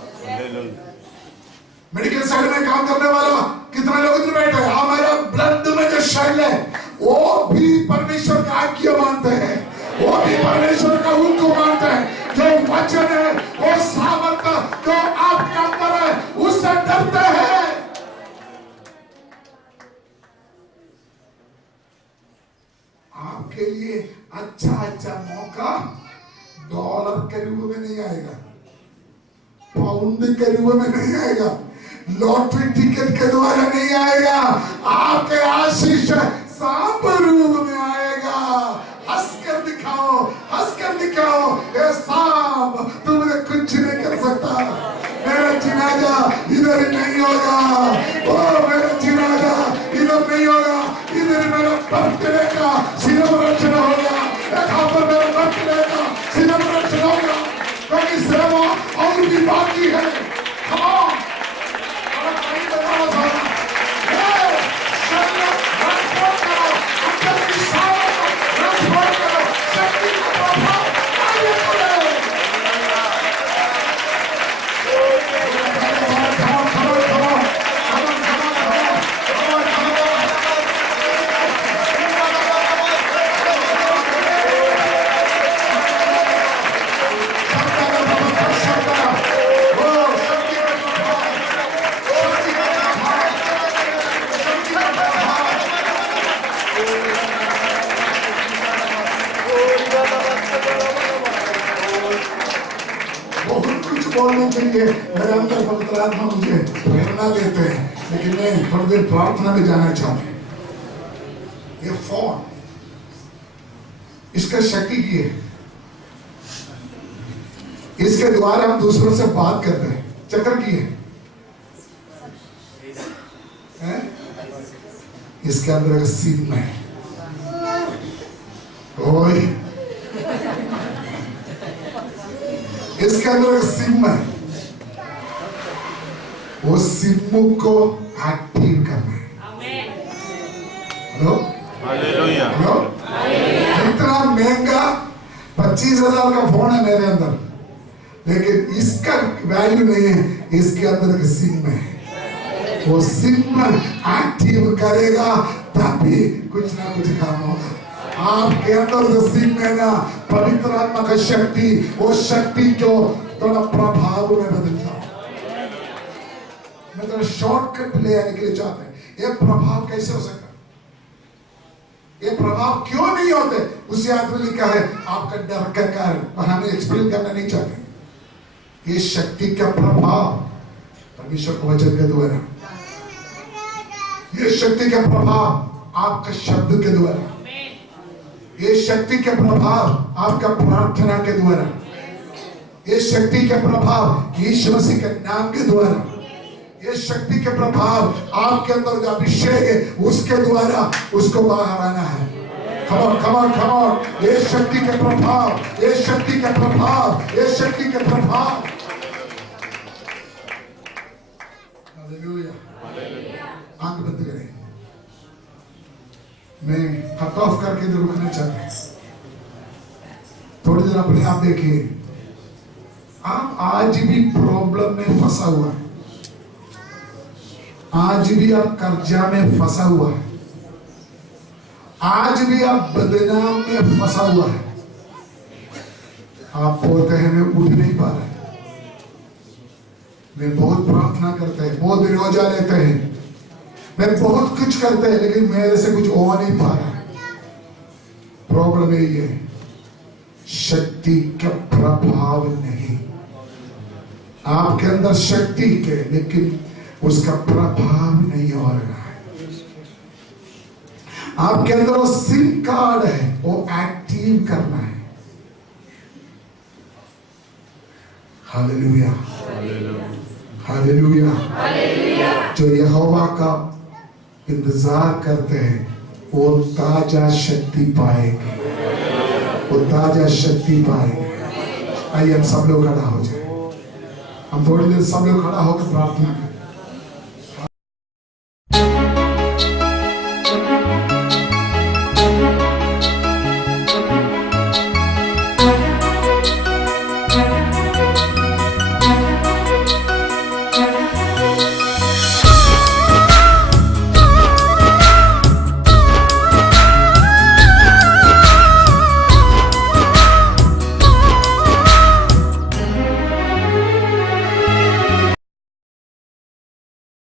मेडिकल साइड में काम करने वाला कितना लोग इधर बैठे हैं, हमारा ब्लड में जो शल है वो भी परमेश्वर का आज्ञा मानते हैं, वो भी परमेश्वर का हुक्म मानते हैं। जो वचन है वो सामर्थ जो आपके अंदर है उससे डरते हैं। आपके लिए अच्छा मौका डॉलर के रूप में नहीं आएगा, पाउंड के रूप में नहीं आएगा, लॉटरी टिकट के द्वारा नहीं आएगा, आपके आशीष सांप रूप में आएगा। हंसकर दिखाओ, हंसकर दिखाओ, ये सांप तुमने कुछ नहीं कर सकता। मेरा जिनाजा इधर नहीं होगा, ओ मेरा जिनाजा इधर नहीं होगा, इधर मेरा बर्थडे का सिनेमा होगा, यहाँ पर मेरा बर्थडे का सिनेमा होगा, क्योंकि सेवा और भी बाकी है। बोलने के लिए मेरे अंदर पवित्र आत्मा मुझे प्रेरणा देते हैं, लेकिन मैं थोड़ी देर प्रार्थना में जाना चाहता हूँ। ये फोन इसका शक्ति की है, इसके द्वारा हम दूसरों से बात करते हैं। चक्र की है इसके अंदर एक सीन में ओए इसके अंदर एक सिम है, वो सिम को एक्टिव करना है। हेलो हेलो, इतना महंगा 25,000 का फोन है मेरे अंदर, लेकिन इसका वैल्यू नहीं है, इसके अंदर एक सिम है। वो सिम एक्टिव करेगा तभी कुछ ना कुछ काम होगा। आपके अंदर जो सिम है ना, पवित्र आत्मा का शक्ति, वो शक्ति को थोड़ा प्रभाव में बदल जाओ। मैं थोड़ा शॉर्टकट ले आने के लिए चाहते हैं। ये प्रभाव कैसे हो सकता है? ये प्रभाव क्यों नहीं होते? उसी आदमी लिखा है आपका डर का कारण, पर हमें एक्सप्लेन करना नहीं चाहते। ये शक्ति का प्रभाव परमेश्वर के वचन के द्वारा, ये शक्ति का प्रभाव आपका शब्द के द्वारा, ये शक्ति के प्रभाव आपका प्रार्थना के द्वारा, ये शक्ति के प्रभाव यीशु मसीह के नाम के द्वारा, ये शक्ति के प्रभाव आपके अंदर जो अभिषेक है उसके द्वारा उसको बाहर आना है। come on, ये शक्ति के प्रभाव, ये शक्ति के प्रभाव, ये शक्ति के प्रभाव। हालेलुया। आंख बंद करें। मैं कट ऑफ करके इधर रुकना चाहता हूं। थोड़ी देर अपने आप देखिए। आप आज भी प्रॉब्लम में फंसा हुआ है, आज भी आप कर्जा में फंसा हुआ है, आज भी आप बदनाम में फंसा हुआ है। आप बोलते हैं मैं उठ नहीं पा रहा, मैं बहुत प्रार्थना करते हैं, बहुत रोजा लेते हैं, मैं बहुत कुछ करते हैं, लेकिन मेरे से कुछ हो नहीं पा रहा। प्रॉब्लम यही है, शक्ति का प्रभाव नहीं। आपके अंदर शक्ति के, लेकिन उसका प्रभाव नहीं हो रहा है। आपके अंदर वो सिम कार्ड है, वो एक्टिव करना है। Hallelujah, hallelujah. जो यहोवा का इंतजार करते हैं वो ताजा शक्ति पाएंगे, वो ताजा शक्ति पाएंगे। आइए हम सब लोग खड़ा हो जाए। हम थोड़ी देर सब लोग खड़ा होकर प्रार्थना करें।